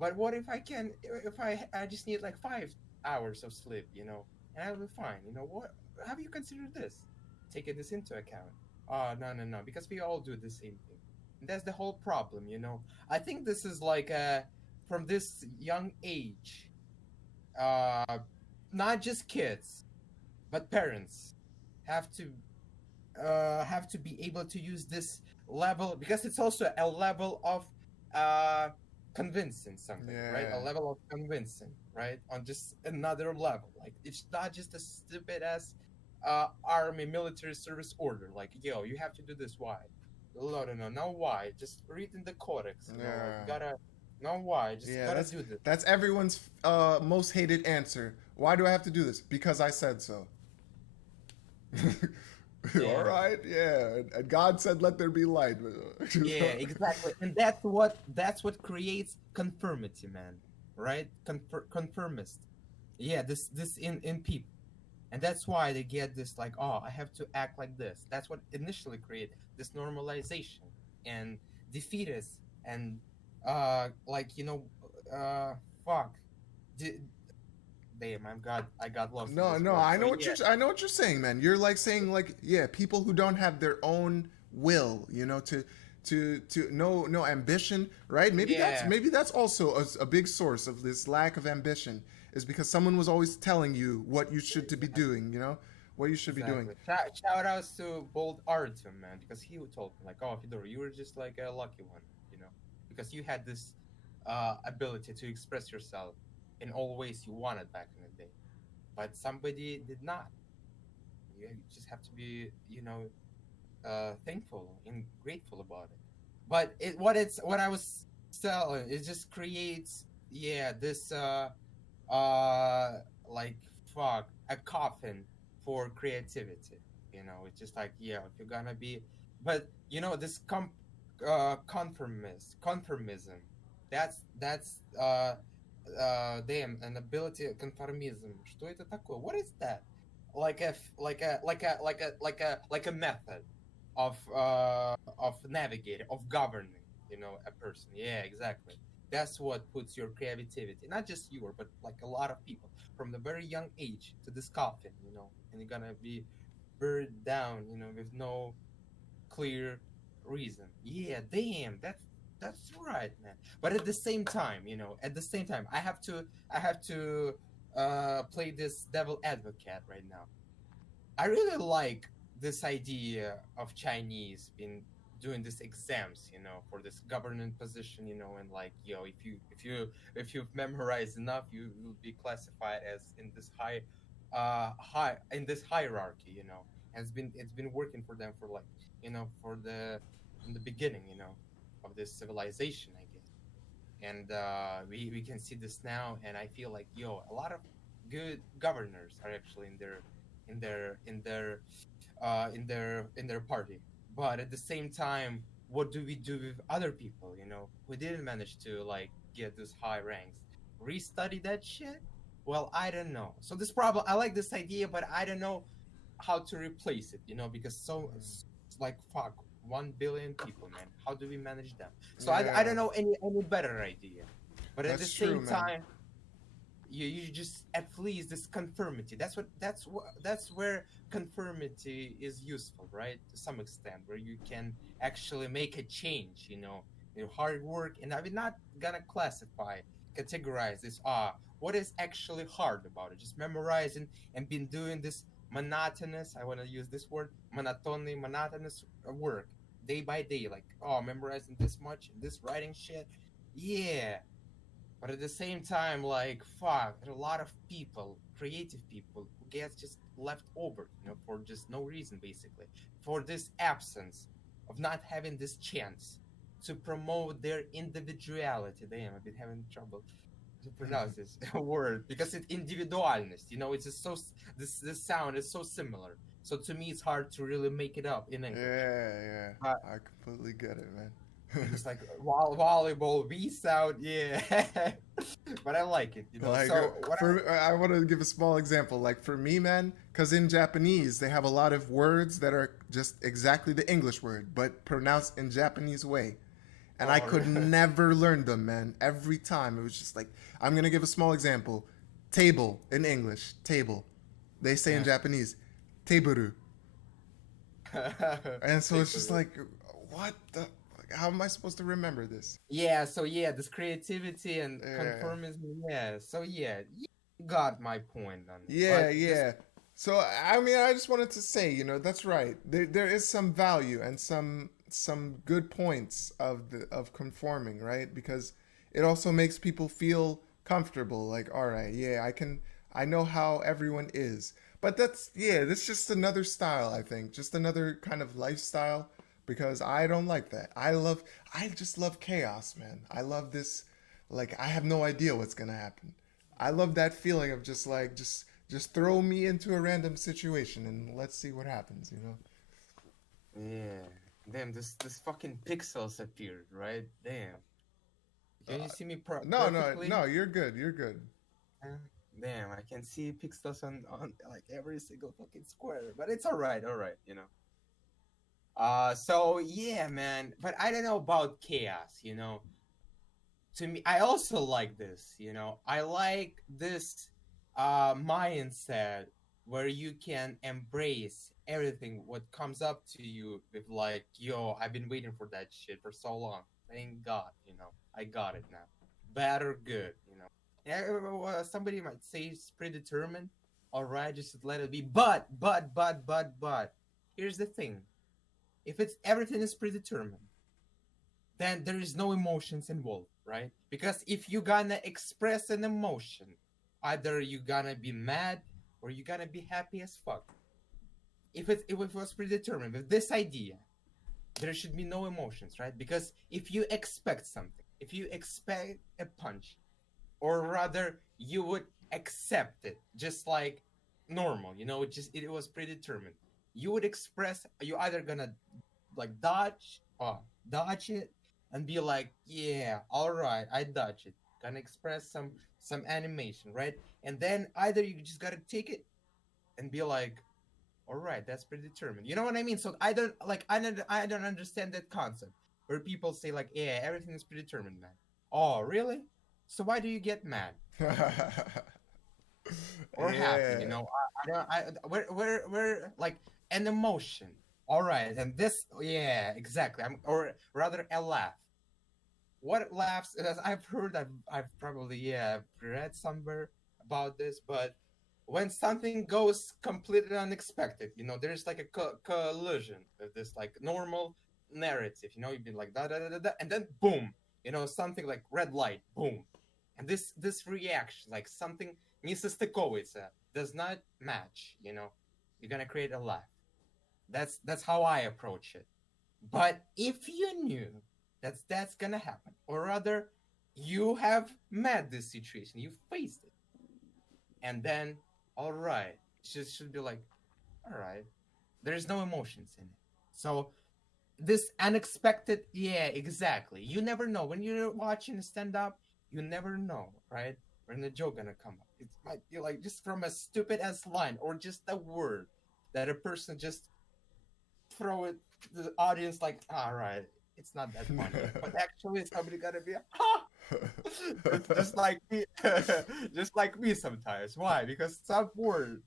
But what if I can, if I just need like 5 hours of sleep, and I'll be fine. What, have you considered this? Taking this into account. Oh, no, no, no, because we all do the same thing. And that's the whole problem. I think this is like from this young age, uh, not just kids, but parents have to be able to use this level, because it's also a level of uh, convincing something, right? A Yeah. level of convincing, right? On just another level. Like, it's not just a stupid ass army military service order. Like, yo, you have to do this. Why? No, no, no, no. Why? Just read in the codex. Like, you Yeah. gotta. No, why? Just Yeah, gotta that's do this. that's everyone's most hated answer. Why do I have to do this? Because I said so. All Yeah. right, yeah. And God said, "Let there be light." Yeah, exactly. And that's what creates conformity, man. Right? Conformist. Yeah, this in people. And that's why they get this, like, oh, I have to act like this. That's what initially create this normalization and defeatist and like, uh fuck. D- Damn, I got lost in No, this no, word. I So know what yeah, you're saying, man. You're like saying, like, yeah, people who don't have their own will, to no ambition, right? yeah, Maybe that's also a big source of this lack of ambition, is because someone was always telling you what you should to be exactly. doing, what you should be doing. Exactly. Shout outs to Bold Artem, man, because he told me, like, oh, Fedor, you were just like a lucky one, because you had this ability to express yourself in all ways you wanted back in the day, but somebody did not. You just have to be, thankful and grateful about it. But what I was selling, it just creates, yeah, this like, fuck, a coffin for creativity. It's just like, yeah, if you're gonna be, but this conformism, that's damn, an ability conformism. Что это такое? What is that? Like a method of navigating, of governing, a person. Yeah, exactly. That's what puts your creativity, not just your, but like a lot of people, from the very young age to this coffin, and you're gonna be buried down, with no clear reason. Yeah, damn, that's right, man. But at the same time, I have to play this devil advocate right now. I really like this idea of Chinese being doing these exams, for this government position, and like, yo, if you've memorized enough, you will be classified as in this high in this hierarchy, and it's been working for them for, like, for the from the beginning, of this civilization, I guess. And we can see this now, and I feel like, yo, a lot of good governors are actually in their in their in their party. But at the same time, what do we do with other people, who didn't manage to, like, get those high ranks? Restudy that shit? Well, I don't know. So this problem, I like this idea, but I don't know how to replace it, because it's like, fuck, 1 billion people, man. How do we manage them? So I Yeah, don't know any better idea. But at the that's true, same man. time, you just at least this conformity. That's where conformity is useful, right? To some extent, where you can actually make a change. Hard work, and I'm not gonna categorize this. What is actually hard about it? Just memorizing and been doing this monotonous. I want to use this word, monotonous work day by day. Like, oh, memorizing this much, this writing shit. Yeah, but at the same time, like, fuck, there are a lot of people, creative people, who gets just left over, for just no reason, basically, for this absence of not having this chance to promote their individuality. Damn, I've been having trouble to pronounce this word because it's individualness. You know, it's just so this sound is so similar. So to me, it's hard to really make it up in English. Yeah. But I completely get it, man. just like volleyball, V sound, yeah. But I like it, you know. Like So what? I want to give a small example. Like for me, man, because in Japanese they have a lot of words that are just exactly the English word, but pronounced in Japanese way, and I could never learn them, man. Every time it was just like, I'm gonna give a small example. Table in English, table. They say in Japanese, teburu, and so it's just like, what the? How am I supposed to remember this? Yeah, so yeah, this creativity and conformism, yeah. So yeah, you got my point on it. Yeah, But yeah. So I mean, I just wanted to say, that's right. There is some value and some good points of conforming, right? Because it also makes people feel comfortable. Like, all right, yeah, I know how everyone is. But that's just another style, I think. Just another kind of lifestyle because I don't like that. I just love chaos, man. I love this, like, I have no idea what's gonna happen. I love that feeling of just throw me into a random situation and let's see what happens. yeah, damn, this fucking pixels appeared, right? Damn, can you see me No, perfectly? no, you're good. You're good. Uh, Damn, I can see pixels on like every single fucking square, but it's all right, you know. So yeah, man, but I don't know about chaos, you know. To me, I also like this, you know. I like this mindset where you can embrace everything what comes up to you with like, yo, I've been waiting for that shit for so long. Thank God, you know, I got it now. Bad or good, you know. Yeah, somebody might say it's predetermined. All right, just let it be. But here's the thing: if it's everything is predetermined, then there is no emotions involved, right? Because if you gonna express an emotion, either you gonna be mad or you gonna be happy as fuck. If it was predetermined with this idea, there should be no emotions, right? Because if you expect something, if you expect a punch, or rather you would accept it just like normal, you know, it was predetermined. You would express you either gonna like dodge it and be like, yeah, all right, I dodge it, gonna express some animation, right? And then either you just gotta take it and be like, all right, that's predetermined, you know what I mean? So I don't understand that concept where people say like, yeah, everything is predetermined, man. Oh really? So why do you get mad or happy, you Yeah. know? We're like an emotion. All right, and this, yeah, exactly. Or rather, a laugh. What laughs? As I've heard, I've probably read somewhere about this, but when something goes completely unexpected, you know, there's like a collision of this like normal narrative. You know, you've been like da da da da, da and then boom, you know, something like red light, boom, and this reaction, like something несостыковывается, does not match. You know, you're gonna create a laugh. That's how I approach it. But if you knew that's gonna happen, or rather, you have met this situation, you faced it, and then all right, it just should be like, all right, there's no emotions in it. So this unexpected, yeah, exactly. You never know when you're watching stand up. You never know, right? When the joke gonna come up. It might be like just from a stupid ass line or just a word that a person just throw it to the audience like, all right, it's not that funny, but actually somebody gotta be, ha! just like me, just like me sometimes. Why? Because some word,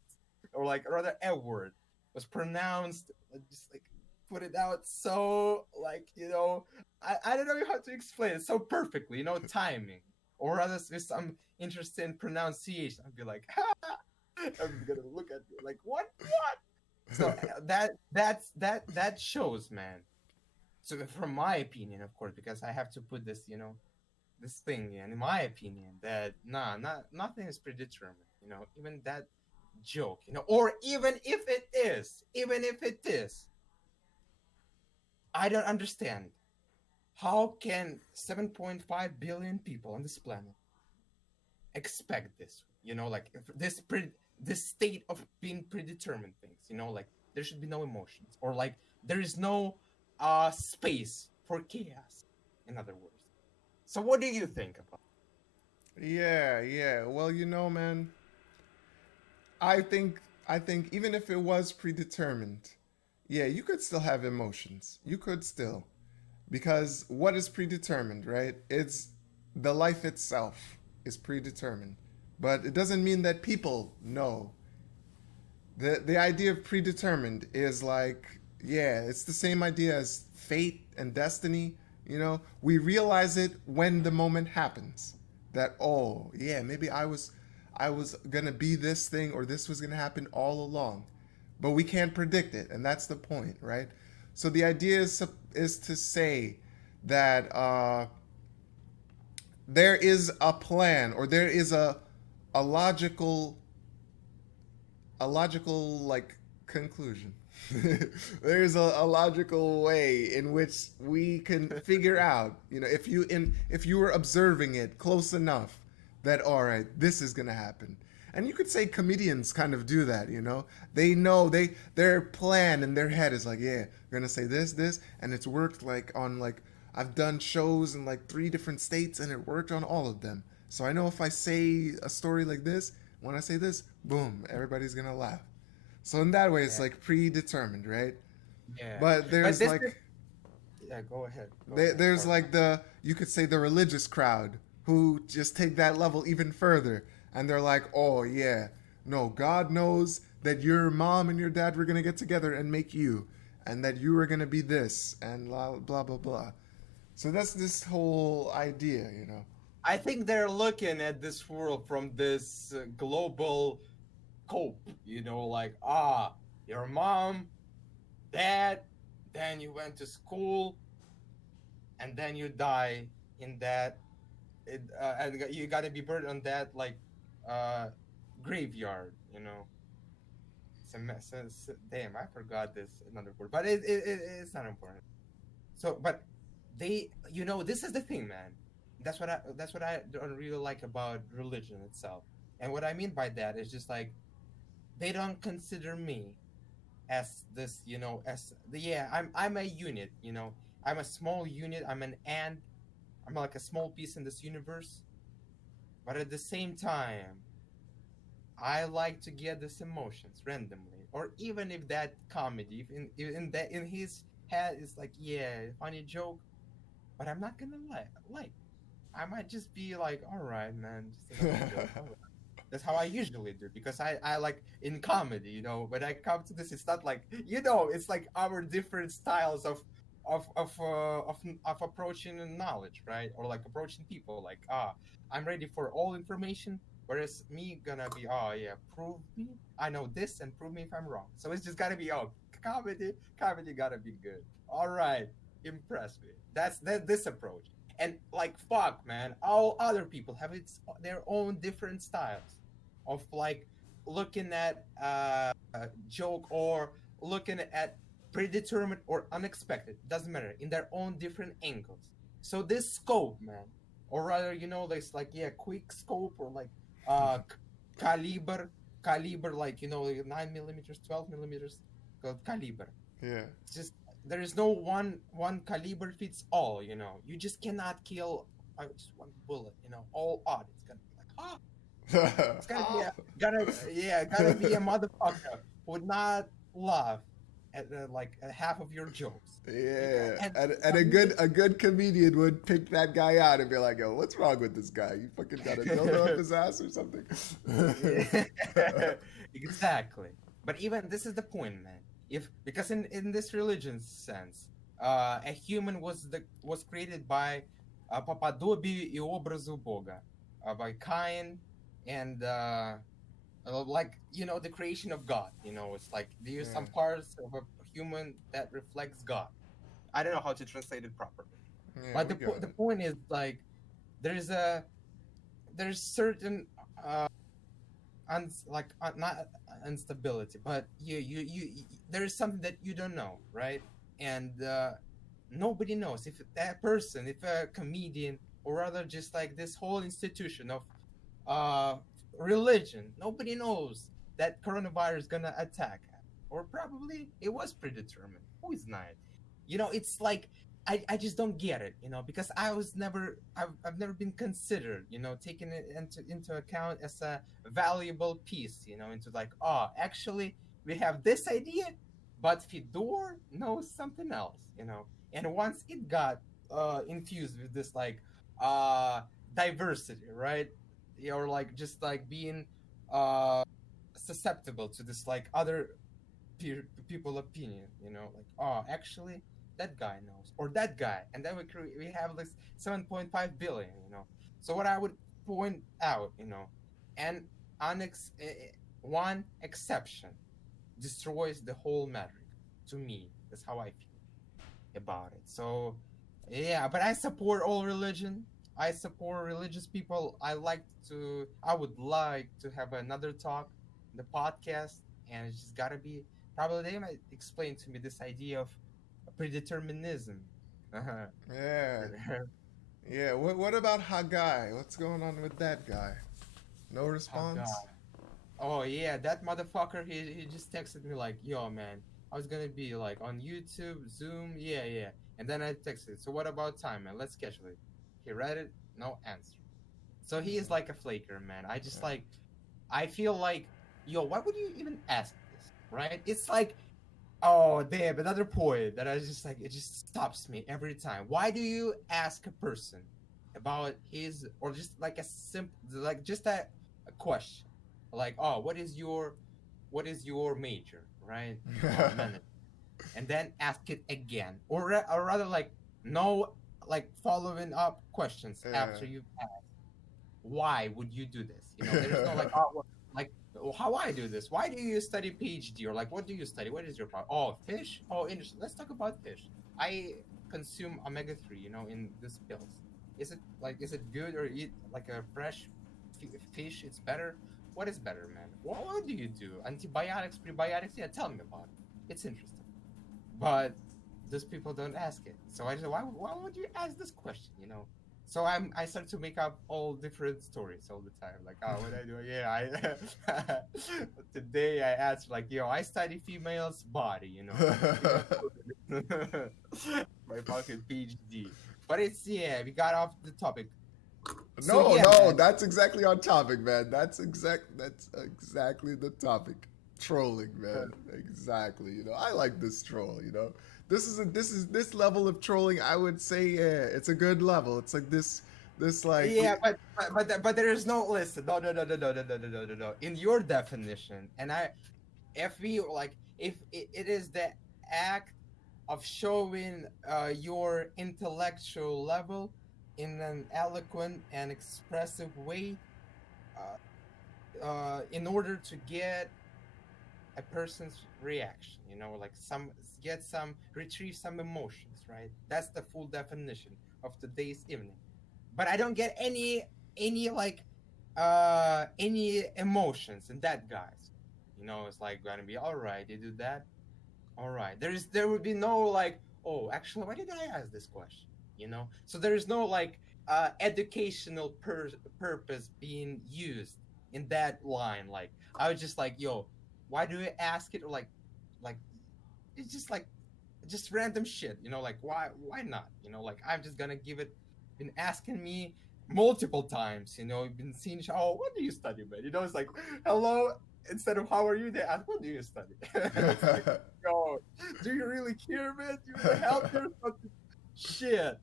or like rather a word, was pronounced just like put it out so like, you know, I don't know how to explain it so perfectly, you know, timing, or rather with some interesting pronunciation. I'd be like, ha! I'm gonna look at you like, what? So that shows, man. So from my opinion, of course, because I have to put this, you know, this thing in my opinion, that nothing is predetermined, you know, even that joke, you know, or even if it is, I don't understand how can 7.5 billion people on this planet expect this, like if this state of being predetermined things, like there should be no emotions, or like there is no space for chaos, in other words. So what do you think about Yeah, yeah. Well, man, I think I think even if it was predetermined, yeah, you could still have emotions. You could still. Because what is predetermined, right? It's the life itself is predetermined. But it doesn't mean that people know. The idea of predetermined is like, yeah, it's the same idea as fate and destiny. We realize it when the moment happens. That, oh yeah, maybe I was gonna be this thing, or this was gonna happen all along. But we can't predict it, and that's the point, right? So the idea is to say that there is a plan, or there is a logical like conclusion. There's a logical way in which we can figure out, if you were observing it close enough, that all right, this is gonna happen. And you could say comedians kind of do that. They know their plan in their head is like, yeah, we're gonna say this, and it's worked like on like I've done shows in like 3 different states, and it worked on all of them. So I know if I say a story like this, when I say this, boom, everybody's gonna laugh. So in that way, it's it? like predetermined, right? Yeah, But but there's this is, like yeah, go ahead, there's sorry. like you could say the religious crowd who just take that level even further, and they're like, oh yeah, no, God knows that your mom and your dad were gonna get together and make you, and that you were gonna be this, and blah blah blah blah. So that's this whole idea. I think they're looking at this world from this global scope, like, your mom, dad, then you went to school, and then you die in that, and you gotta be buried on that, like, uh, graveyard, It's a mess. Damn, I forgot this another word, but it's not important. So, but this is the thing, man. That's what I don't really like about religion itself. And what I mean by that is just like they don't consider me as this, as the yeah, I'm a unit, I'm a small unit, I'm an ant, I'm like a small piece in this universe. But at the same time, I like to get these emotions randomly, or even if that comedy, if in his head is like, yeah, funny joke, but I'm not gonna like. I might just be like, all right, man, just another joke. All right. That's how I usually do, because I like in comedy, when I come to this, it's not like, it's like our different styles of approaching knowledge, right? Or like approaching people, like, I'm ready for all information, whereas me gonna be, oh yeah, prove me I know this and prove me if I'm wrong. So it's just gotta be, comedy gotta be good. All right, impress me. That's this approach. And like, fuck, man, all other people have their own different styles of like looking at a joke, or looking at predetermined or unexpected, doesn't matter, in their own different angles. So this scope, man, or rather, there's like, yeah, quick scope, or like uh caliber, like, like 9 millimeters, 12 millimeters, called caliber. Yeah. It's just, there is no one caliber fits all. You just cannot kill just one bullet. All odd. It's gonna be like, it's gonna be gotta be a motherfucker who would not laugh at like at half of your jokes. Yeah, And and a good comedian would pick that guy out and be like, "Yo, what's wrong with this guy? You fucking got a dildo up his ass or something?" exactly. But even this is the point, man. If because in this religion sense, a human was created by по подобию и образу Бога, by Cain, and like, the creation of God. It's like there's Yeah, some parts of a human that reflects God. I don't know how to translate it properly, yeah, but we got the it. point is like there's a there's certain not instability, but there is something that you don't know, right? And nobody knows if that person, if a comedian, or rather just like this whole institution of uh, religion. Nobody knows that coronavirus is gonna attack, or probably it was predetermined. Who is not? It's like I just don't get it. Because I've never been considered. Taking it into account as a valuable piece. Into like, oh, actually we have this idea, but Fedor knows something else. And once it got infused with this like uh diversity, right? Or like just like being uh susceptible to this like other people opinion, like, oh, actually that guy knows, or that guy, and then we have like 7.5 billion. So what I would point out, and one exception destroys the whole metric. To me, that's how I feel about it. So, yeah, but I support all religion. I support religious people. I would like to have another talk, the podcast, and it's just gotta be probably they might explain to me this idea of predeterminism. Uh-huh. Yeah, yeah. What about Hagai? What's going on with that guy? No Oh response. God. Oh yeah, that motherfucker. He just texted me like, "Yo, man, I was gonna be like on YouTube, Zoom, yeah, yeah." And then I texted, "So what about time, man? Let's schedule it." He read it, no answer. So he is like a flaker, man. I feel like, yo, why would you even ask this, right? It's like, oh damn, another point that I just like, it just stops me every time. Why do you ask a person about his, or just like a simple, like just a question, like, oh, what is your major, right? Oh, man, and then ask it again, or rather like no, like following up questions Yeah. after you ask. Why would you do this? There's no like, oh, well, like, how I do this. Why do you study PhD, or like what do you study? What is your problem? Oh, fish. Oh, interesting. Let's talk about fish. I consume omega 3, in these pills. Is it good, or eat like a fresh fish? It's better. What is better, man? What do you do? Antibiotics, prebiotics? Yeah, tell me about it. It's interesting, but those people don't ask it. So I just, why would you ask this question? So I start to make up all different stories all the time. Like, oh, what I do? Yeah, I today I asked like, yo, I study females' body. My fucking PhD. But it's, yeah, we got off the topic. So No, yeah, no, man. that's exactly on topic, man. That's exactly the topic. Trolling, man. Exactly. I like this troll, This level of trolling, I would say, yeah, it's a good level. It's like this like Yeah, but there is no, listen. No, no, no, no, no, no, no, no, no, no, no. In your definition, and if we like, if it is the act of showing your intellectual level in an eloquent and expressive way, in order to get a person's reaction, like retrieve some emotions, right? That's the full definition of today's evening. But I don't get any like any emotions in that, guys. It's like gonna be all right. They do that, all right. There would be no like, oh, actually, why did I ask this question? So there is no like educational purpose being used in that line. Like, I was just like, yo, why do I ask it? Or like it's just random shit. Like, why not? Like, I'm just gonna give it. Been asking me multiple times. Been seeing. Oh, what do you study, man? It's like, hello. Instead of how are you, they ask, what do you study? It's like, yo, do you really care, man? Do you really help yourself? Shit.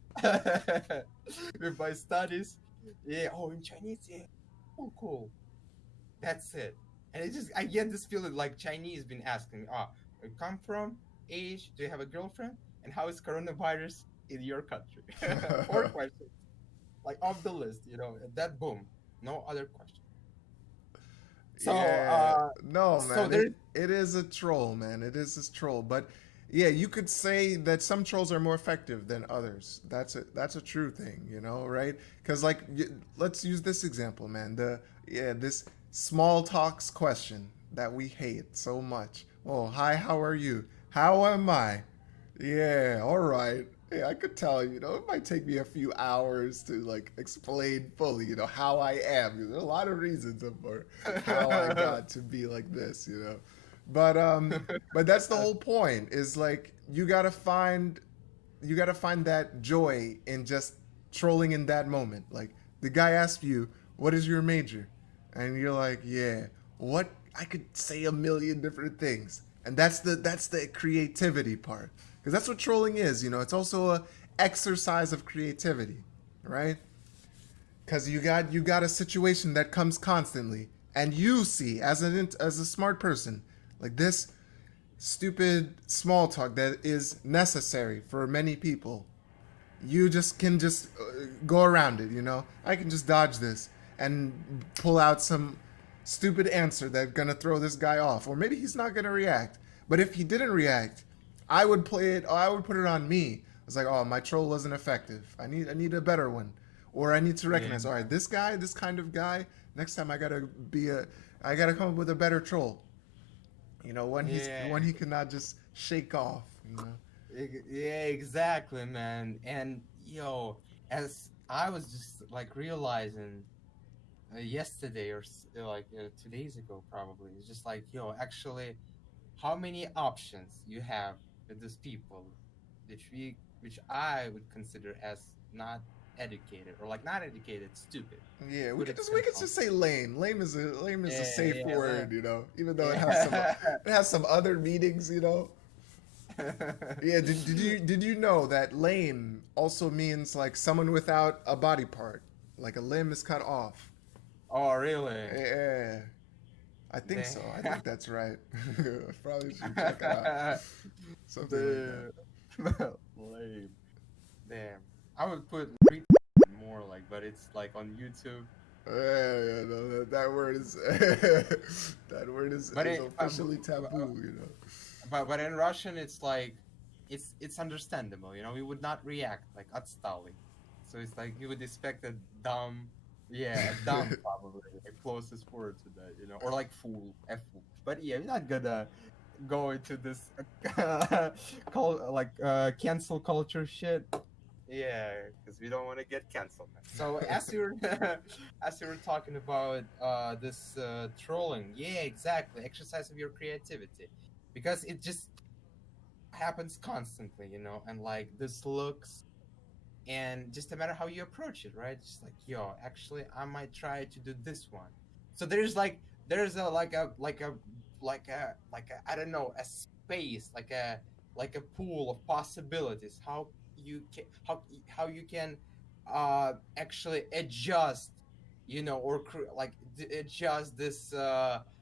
With my studies, yeah. Oh, in Chinese, yeah. Oh, cool. That's it. And I get this feeling like Chinese been asking me, where you come from, age, do you have a girlfriend, and how is coronavirus in your country? Four questions, like off the list, and that boom, no other question. So, Yeah, no, so man. there. It is a troll, man. It is a troll. But yeah, you could say that some trolls are more effective than others. That's a true thing, right? Because like, let's use this example, man. This small talks question that we hate so much. Oh, hi, how are you? How am I? Yeah, all right. Yeah, I could tell, it might take me a few hours to like explain fully, how I am. There's a lot of reasons for how I got to be like this, But that's the whole point is like you gotta find that joy in just trolling in that moment. Like the guy asked you, "What is your major?" And you're like, "Yeah, what?" I could say a million different things, and that's the creativity part, because that's what trolling is. It's also a exercise of creativity, right? Because you got a situation that comes constantly, and you see as a smart person, like this stupid small talk that is necessary for many people, you just can go around it. I can just dodge this and pull out some stupid answer that's gonna throw this guy off, or maybe he's not gonna react. But if he didn't react, I would put it on me. It's like, oh, my troll wasn't effective. I need a better one, or I need to recognize, all right, this guy, this kind of guy. Next time I gotta come up with a better troll. When he cannot just shake off. Yeah, exactly, man. And as I was just like realizing yesterday or 2 days ago, probably, it's just like, actually, how many options you have with these people, which I would consider as not educated, or like not educated, stupid. Yeah, we Put could it just simple. say lame. Lame is a Yeah, safe yeah, word, even though yeah. it has some other meanings. Yeah, did you know that lame also means like someone without a body part, like a limb is cut off. Oh, really? Yeah, I think so. I Damn. think that's right. Probably should check it out. Something like that. The lame. Damn. I would put more like, but it's like on YouTube. Yeah, no, that word is that word But is officially taboo. but in Russian, it's like it's understandable. We would not react like отсталый. So it's like you would expect a dumb, yeah, dumb probably the closest word to that. Or like fool, f fool. But yeah, we're not gonna go into this cancel culture shit. Yeah, because we don't want to get canceled. So as you were talking about this trolling, yeah, exactly, exercise of your creativity, because it just happens constantly, and like this looks, and just no matter how you approach it, right? Just like, actually, I might try to do this one. So there's a I don't know, a space, like a pool of possibilities. How you can actually adjust, or adjust this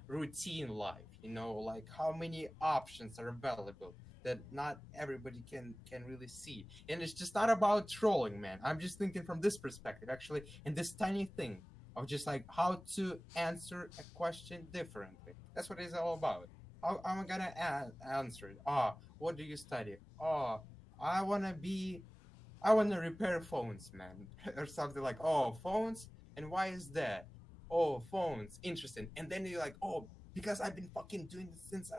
routine life. Like how many options are available that not everybody can really see. And it's just not about trolling, man. I'm just thinking from this perspective, actually, in this tiny thing of just like how to answer a question differently. That's what it's all about. How am I gonna answer it? What do you study? I wanna be I want to repair phones, man, or something like, oh, phones, and why is that? Oh, phones, interesting. And then you're like, oh, because I've been fucking doing this since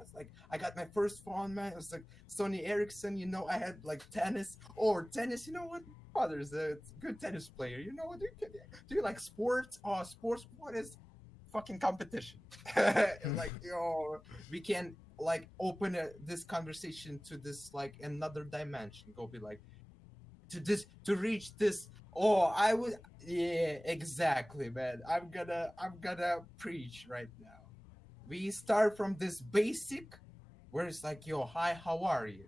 I got my first phone, man. It was like Sony Ericsson, I had like tennis, or tennis. You know what? Father's a good tennis player. You know what? Do you like sports? Oh, sports. What is fucking competition? Like, we can like open this conversation to this like another dimension. Go be like, to reach this. Oh, I would. Yeah, exactly, man. I'm gonna preach right now. We start from this basic, where it's like, hi, how are you,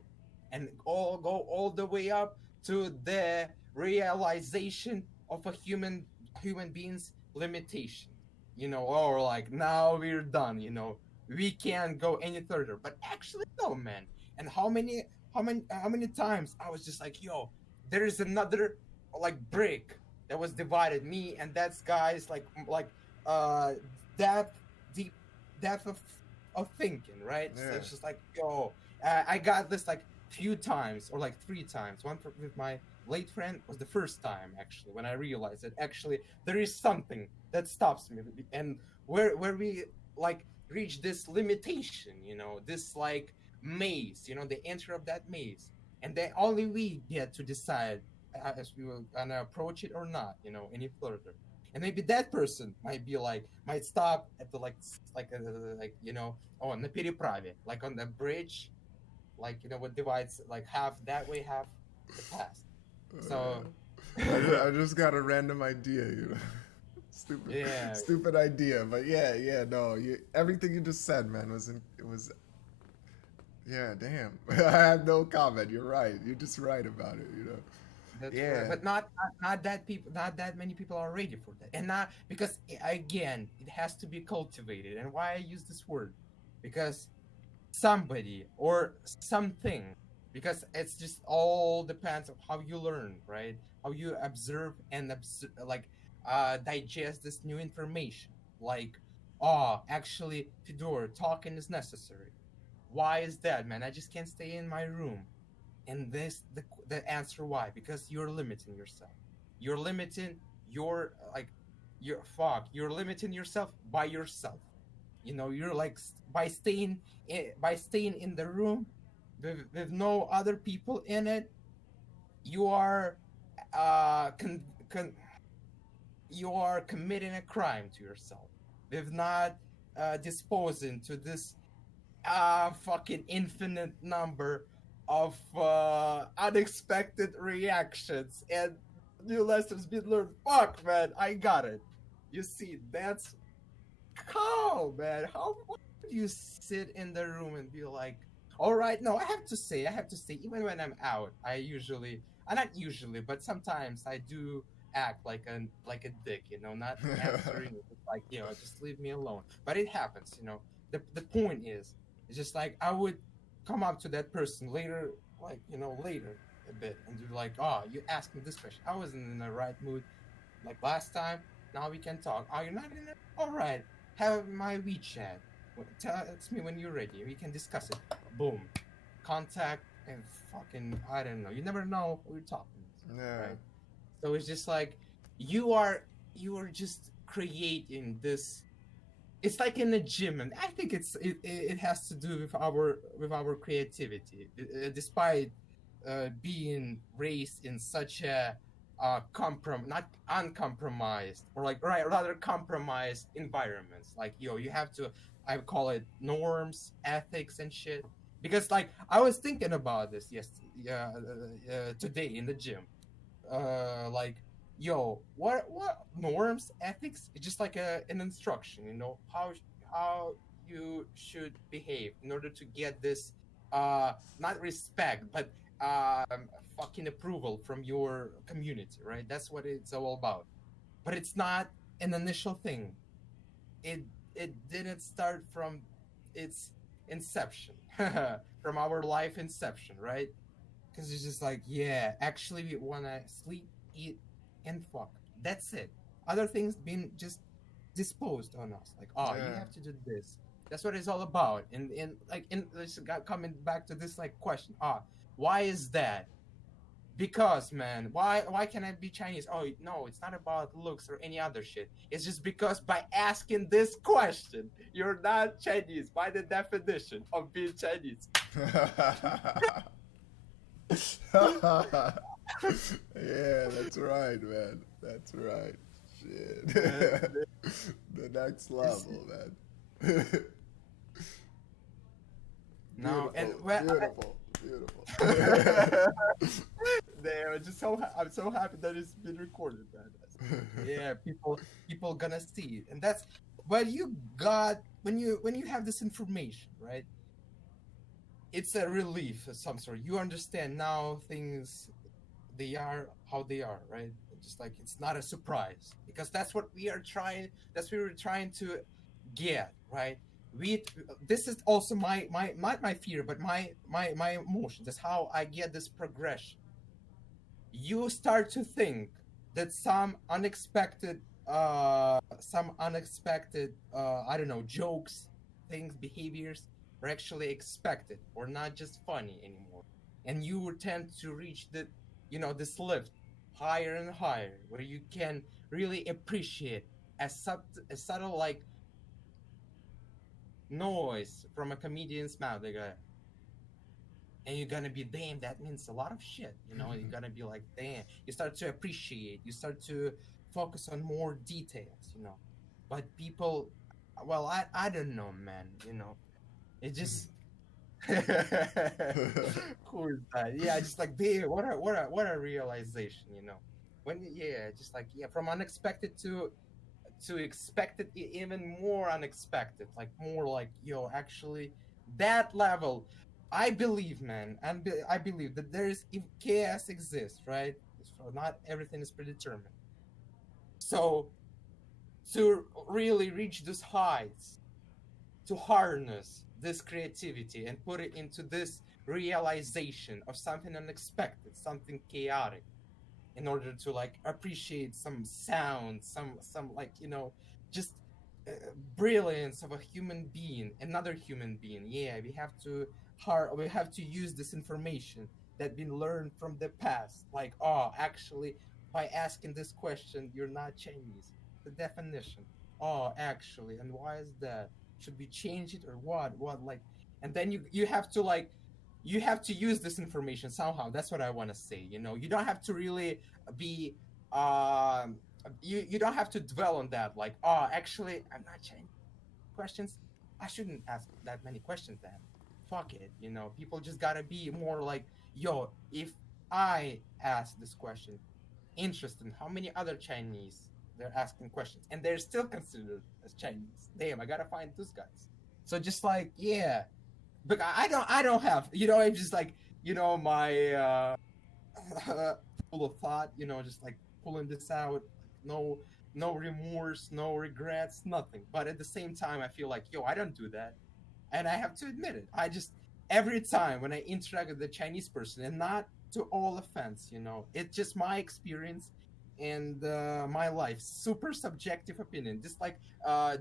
and all go all the way up to the realization of a human being's limitation. Or like, now we're done. We can't go any further. But actually, no, man. And how many times I was just like, there is another like brick that was divided me and that guy's like uh depth deep depth of thinking, right? So Yeah. it's just like, I got this like few times, or like 3 times. One with my late friend was the first time, actually, when I realized that actually there is something that stops me, and where we like reach this limitation, this like maze, the enter of that maze. and then only we get to decide as we were gonna approach it or not, any further. And maybe that person might stop at the on the Peripravi, like on the bridge, like what divides like half that way, half the past. So I just got a random idea, stupid, yeah, stupid idea, but yeah, no, everything you just said, man, it was, yeah, damn. I have no comment. You're right. You're just right about it. that's Yeah. right. But not that many people are ready for that, and not because again, it has to be cultivated. And why I use this word, because somebody or something, because it's just all depends on how you learn, right? How you observe and digest this new information. Like, oh, actually, Fedor, talking is necessary. Why is that, man? I just can't stay in my room. And the answer why? Because you're limiting yourself. You're limiting you're limiting yourself by yourself. You're like by staying in the room with no other people in it. You are con, con, you are committing a crime to yourself with not disposing to this fucking infinite number of unexpected reactions and new lessons been learned. Fuck, man, I got it. You see, that's how, man. How would you sit in the room and be like, all right, no, I have to say, even when I'm out, not usually, but sometimes I do act like a dick, not answering, like, just leave me alone. But it happens. The point is, it's just like I would come up to that person later, later a bit, and do like, oh, you asked me this question. I wasn't in the right mood like last time. Now we can talk. Oh, you're not in it? All right. Have my WeChat. Text me when you're ready. We can discuss it. Boom. Contact and fucking, I don't know. You never know who you're talking to, Yeah. right? So it's just like you are just creating this. It's like in the gym, and I think it has to do with our creativity, despite being raised in such a not uncompromised, or like rather compromised environments. Like, you have to, I call it norms, ethics, and shit. Because like I was thinking about this today in the gym, like, what norms, ethics? It's just like an instruction, how you should behave in order to get this, not respect, but fucking approval from your community, right? That's what it's all about. But it's not an initial thing. It didn't start from its inception, from our life inception, right? Because it's just like, yeah, actually we want to sleep, eat, and fuck. That's it. Other things being just disposed on us. Like, oh, you Yeah. have to do this. That's what it's all about. And this coming back to this like question. Why is that? Because, man, why can't I be Chinese? Oh no, it's not about looks or any other shit. It's just because by asking this question, you're not Chinese by the definition of being Chinese. Yeah, that's right, man. That's right. Shit. The next level, man. No, and beautiful. There, I'm so happy that it's been recorded, man. Yeah, people gonna see it, and that's what you got when you have this information, right? It's a relief of some sort. You understand now things, they are how they are, right? Just like it's not a surprise, because that's what we are trying. That's what we're trying to get, right? This is also my fear, but my emotion. That's how I get this progression. You start to think that some unexpected I don't know, jokes, things, behaviors are actually expected or not just funny anymore, and you tend to reach this lift higher and higher, where you can really appreciate a subtle like noise from a comedian's mouth. They go, and you're gonna be damn. That means a lot of shit, you know. You're gonna be like damn. You start to appreciate. You start to focus on more details, you know. But people, well, I don't know, man. You know, it just who is that? Yeah, just like damn. What a realization, you know. When yeah, just like yeah, from unexpected to expected, even more unexpected, like more like yo, actually, that level. I believe, man, and I believe that there is if chaos exists, right? So not everything is predetermined. So to really reach those heights, to harness this creativity and put it into this realization of something unexpected, something chaotic, in order to like appreciate some sound, some like you know, just uh, brilliance of a human being, another human being. Yeah, we have to use this information that been learned from the past. Like, oh, actually, by asking this question, you're not Chinese. The definition. Oh, actually, and why is that? Should we change it or what? What like? And then you have to like you have to use this information somehow. That's what I want to say. You know, you don't have to really be um you don't have to dwell on that like oh actually I'm not changing questions. I shouldn't ask that many questions then. Fuck it, you know. People just gotta be more like yo, if I ask this question, interesting how many other Chinese they're asking questions and they're still considered as Chinese. Damn, I gotta find those guys. So just like yeah, but I don't have, you know, I'm just like, you know, my full of thought, you know, just like pulling this out, no no remorse, no regrets, nothing. But at the same time I feel like yo, I don't do that. And I have to admit it. I just every time when I interact with the Chinese person, and not to all offense, you know, it's just my experience and my life, super subjective opinion. Just like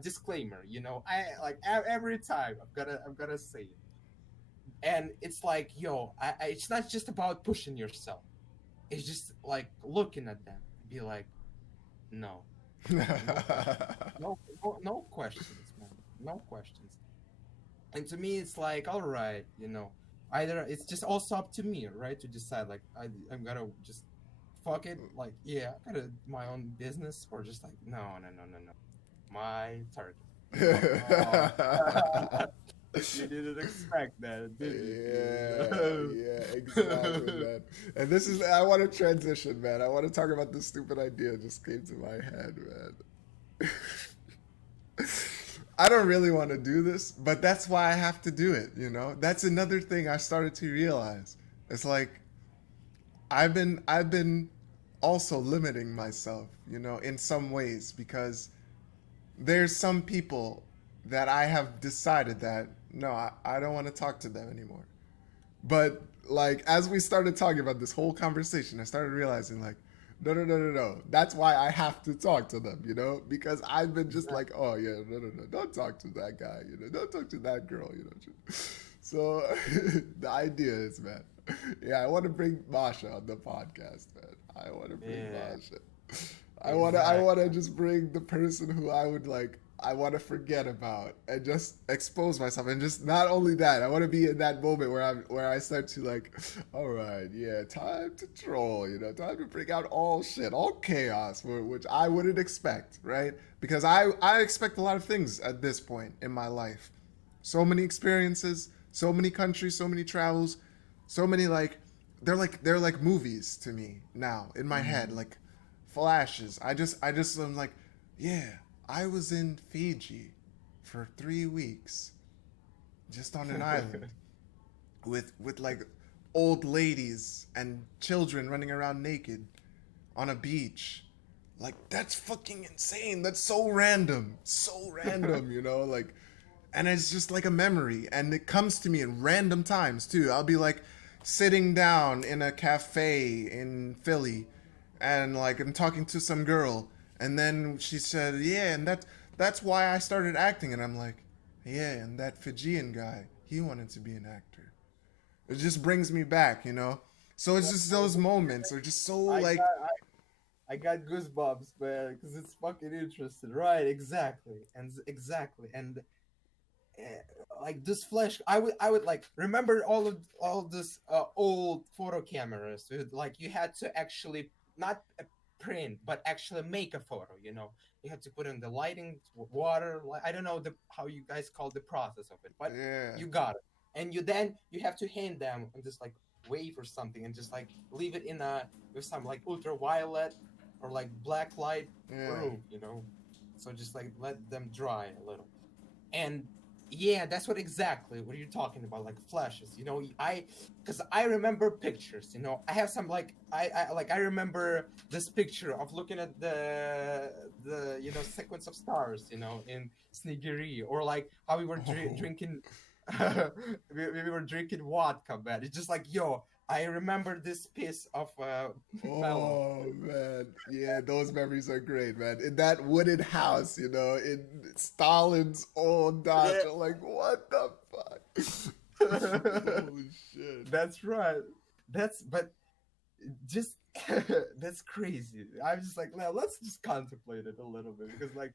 disclaimer, you know, I like every time I'm gonna say it, and it's like yo, it's not just about pushing yourself. It's just like looking at them and be like, no, no questions, no questions, man, no questions. And to me it's like all right, you know, either it's just also up to me, right, to decide like I'm gonna just fuck it, like yeah, I gotta do my own business, or just like no no no no no, my target. Oh. You didn't expect that, did Yeah, you? yeah, exactly, man. And this is, I want to transition, man. I want to talk about this stupid idea that just came to my head, man. I don't really want to do this, but that's why I have to do it, you know? That's another thing I started to realize. It's like I've been also limiting myself, you know, in some ways because there's some people that I have decided that no, I don't want to talk to them anymore. But like as we started talking about this whole conversation, I started realizing like, no, no, no, no, no. That's why I have to talk to them, you know, because I've been just like, oh yeah, no, no, no, don't talk to that guy, you know, don't talk to that girl, you know. So the idea is, man, yeah, I want to bring Masha on the podcast, man. I want to bring Yeah, Masha. I wanna exactly. just bring the person who I would like. I want to forget about and just expose myself, and just not only that, I want to be in that moment where I start to like, all right, yeah, time to troll, you know, time to bring out all shit, all chaos, which I wouldn't expect, right? Because I expect a lot of things at this point in my life, so many experiences, so many countries, so many travels, so many like they're like movies to me now in my head, Mm. like flashes. I just am like, yeah, I was in Fiji for 3 weeks, just on an island with like old ladies and children running around naked on a beach. Like that's fucking insane. That's so random, you know, like, and it's just like a memory, and it comes to me in random times too. I'll be like sitting down in a cafe in Philly, and like I'm talking to some girl, and then she said, "Yeah, and that's why I started acting," and I'm like, "Yeah, and that Fijian guy, he wanted to be an actor." It just brings me back, you know. So it's just those moments are just so I like, got I got goosebumps, man, because it's fucking interesting. Right, exactly, and exactly, and like this flash. I would like remember all this old photo cameras with, like, you had to actually not print but actually make a photo. You had to put in the lighting, water. I don't know how you guys call the process of it, but Yeah. you got it. And you have to hand them on this like wave or something, and just like leave it in a with some like ultraviolet or like black light Yeah. room. So just like let them dry a little. And yeah, that's what you're talking about, like flashes. Because I remember pictures. I have some like I remember this picture of looking at the sequence of stars, in Snigiri, or like how we were drinking. we were drinking vodka, man. It's just like, yo, I remember this piece of melon. Oh man, yeah, those memories are great, man. In that wooded house, in Stalin's old Dodge. Yeah. I'm like, what the fuck? Holy shit. That's right. But just that's crazy. I'm just like, now let's just contemplate it a little bit, because like,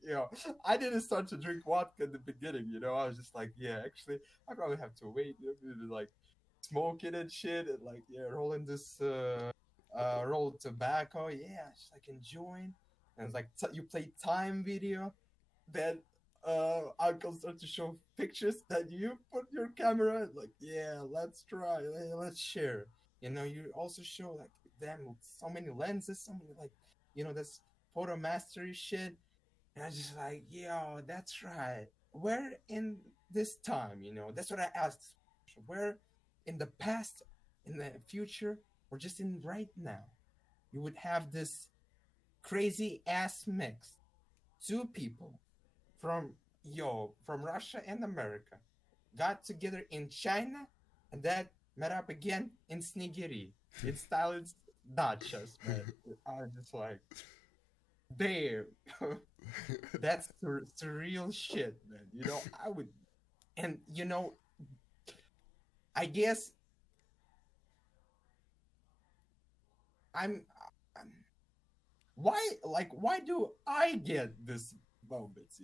I didn't start to drink vodka in the beginning. I was just like, yeah, actually, I probably have to wait, to like smoke it and shit, and like, yeah, rolling this roll tobacco, yeah, just like enjoying. And it's like you play time video, then uncle starts to show pictures that you put your camera, like, yeah, let's try, let's share. You also show like them so many lenses, so many like, this photo mastery shit. And I was just like, yo, that's right. Where in this time, that's what I asked. Where in the past, in the future, or just in right now, you would have this crazy ass mix. Two people from Russia and America got together in China, and then met up again in Snigiri. In Stalin's dachas, man. I was just like, damn, that's surreal shit, man. I would, and I guess I'm, why do I get this moments,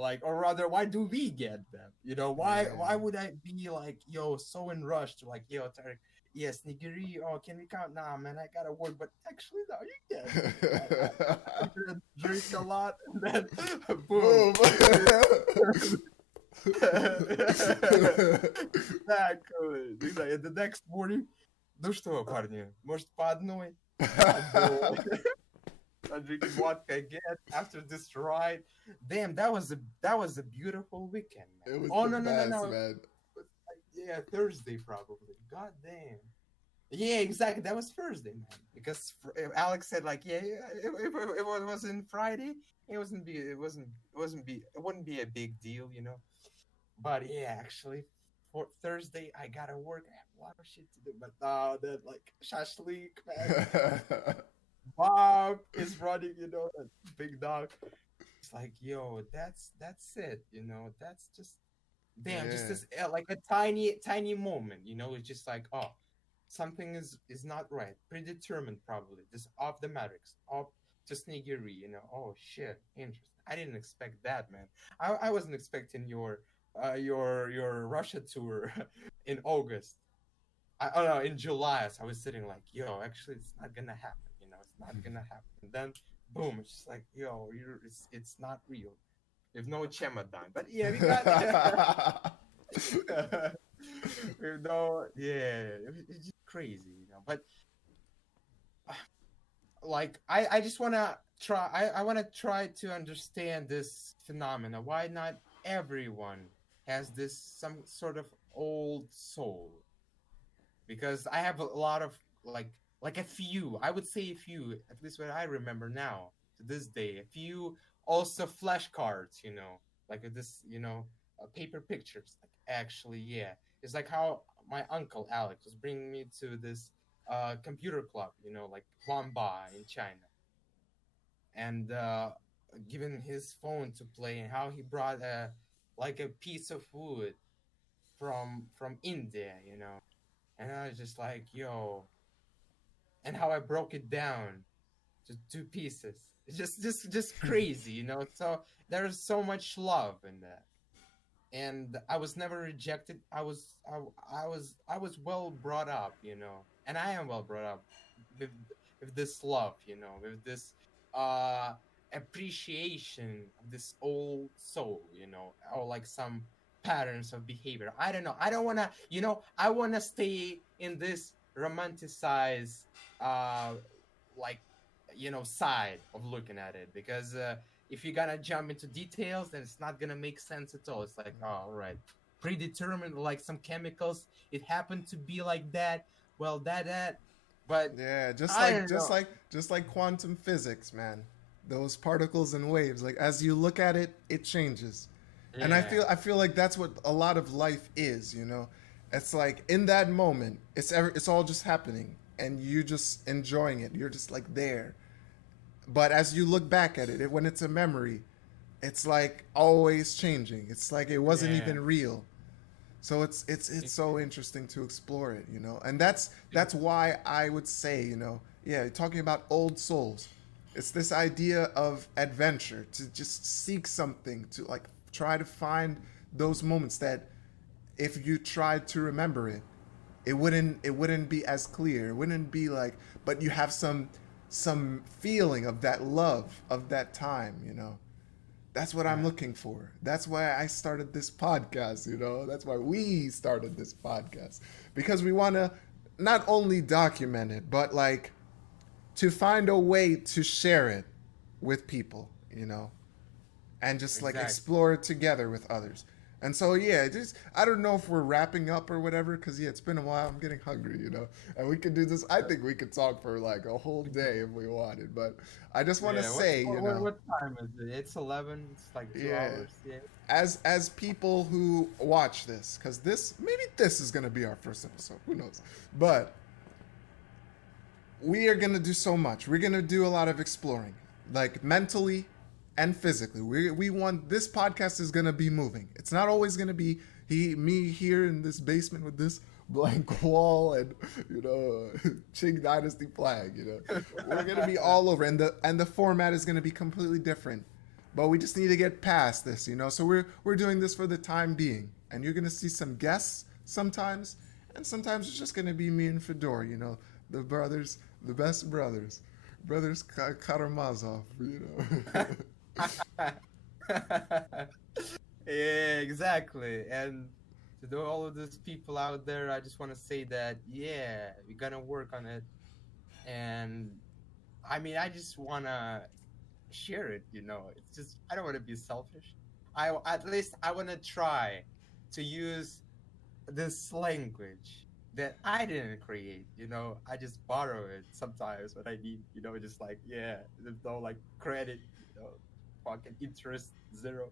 like, or rather, why do we get them? Why would I be like, yo, so in rush to like, yo, Tarik, yes, Nigiri, oh, can we count? Nah, man, I gotta work. But actually, no, you get it. I'm gonna drink a lot, and then boom. Exactly. And the next morning, ну что, парни, может по одной? I'm drinking vodka again after this ride. Damn, that was a beautiful weekend, man. It was Oh, the no, best, no. man. Yeah, Thursday probably. God damn. Yeah, exactly. That was Thursday, man. Because Alex said like, yeah, if it wasn't Friday, it wouldn't be a big deal, But yeah, actually, for Thursday I gotta work. I have a lot of shit to do. But that like shashlik, man. Bob is running, that big dog. It's like, yo, that's it, That's just damn, just this like a tiny moment, It's just like, oh, something is not right, predetermined probably. This off the matrix, off to Snigiri, Oh shit, interesting. I didn't expect that, man. I wasn't expecting your Russia tour in August. Oh no, in July. So I was sitting like, yo, actually, it's not gonna happen. It's not gonna happen. And then, boom, it's just like, yo, it's not real. There's no chemadon. But yeah, we got. It's just crazy, But like, I just wanna try. I wanna try to understand this phenomena. Why not everyone has this some sort of old soul? Because I have a lot of like a few. I would say a few, at least what I remember now to this day. A few also flashcards, like this, paper pictures. Like actually, yeah, it's like how my uncle Alex was bringing me to this computer club, like Wamba in China, and giving his phone to play, and how he brought like a piece of wood from India, And I was just like, yo, and how I broke it down to two pieces. It's just crazy, So there's so much love in that. and I was never rejected. I was well brought up, and I am well brought up with with this love, with this uh appreciation of this old soul, or like some patterns of behavior. I don't know. I don't wanna, I wanna stay in this romanticized uh like side of looking at it, because if you're gonna jump into details, then it's not gonna make sense at all. It's like, oh, all right, predetermined, like some chemicals, it happened to be like that. Well, that, but Yeah, I don't know. just like quantum physics, man. Those particles and waves, like as you look at it, it changes. And Yeah, I feel like that's what a lot of life is, you know. It's like in that moment, it's all just happening and you just enjoying it. You're just like there. But as you look back at it, when it's a memory, it's like always changing. It's like it wasn't yeah, even real. So it's so interesting to explore it, you know. And that's why I would say, you know, yeah, talking about old souls. It's this idea of adventure, to just seek something, to like try to find those moments that if you tried to remember it, it wouldn't be as clear. It wouldn't be like, but you have some feeling of that love of that time, you know. That's what I'm yeah, looking for. That's why I started this podcast, you know. That's why we started this podcast, because we want to not only document it, but like to find a way to share it with people, you know, and just like exactly. explore it together with others. And so yeah, just I don't know if we're wrapping up or whatever, because yeah, it's been a while. I'm getting hungry, you know, and we could do this. I think we could talk for like a whole day if we wanted, but I just want to Yeah, say, you know, what time is it? It's 11. It's like two yeah, hours. Yeah. as people who watch this, because this maybe this is gonna be our first episode. Who knows? But we are gonna do so much. We're gonna do a lot of exploring, like mentally and physically. We want this podcast is gonna be moving. It's not always gonna be me here in this basement with this blank wall and you know Qing Dynasty flag. You know, we're gonna be all over, and the format is gonna be completely different. But we just need to get past this, you know. So we're doing this for the time being, and you're gonna see some guests sometimes, and sometimes it's just gonna be me and Fedor, you know, the brothers, the best brothers, brothers Karamazov, you know. Yeah, exactly. And to all of these people out there, I just want to say that, yeah, we're gonna work on it. And I mean, I just wanna share it. It's just, I don't want to be selfish. At least I want to try to use this language that I didn't create. I just borrow it sometimes when I need. Just like, yeah, there's no like credit. Fucking interest zero.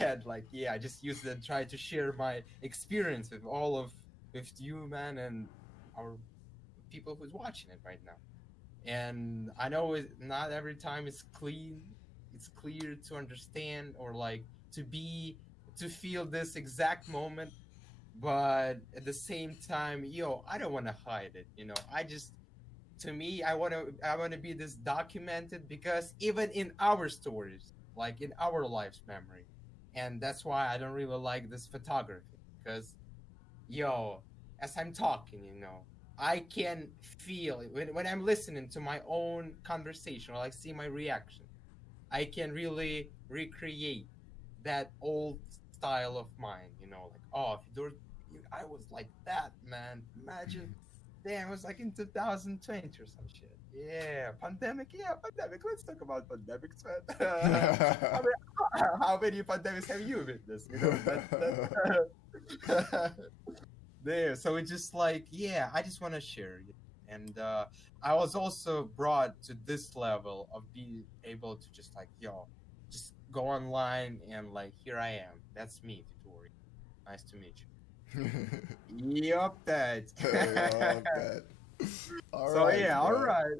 And like, yeah, I just use it and try to share my experience with you, man, and our people who's watching it right now. And I know not every time it's clean, it's clear to understand, or like to feel this exact moment. But at the same time, I don't want to hide it. I just, to me, I want to be this documented, because even in our stories, like in our life's memory. And that's why I don't really like this photography, because as I'm talking, I can feel it when I'm listening to my own conversation, or like see my reaction. I can really recreate that old style of mine, like, oh, Fedor, I was like that, man. Imagine, damn, it was like in 2020 or some shit. Yeah, pandemic. Yeah, pandemic. Let's talk about pandemics, man. How many pandemics have you witnessed? That there. So it's just like, yeah, I just want to share it. And I was also brought to this level of being able to just like, just go online and like, here I am. That's me, Vittori. Nice to meet you. Yup, that. I love that. All So right, yeah, all bro. right.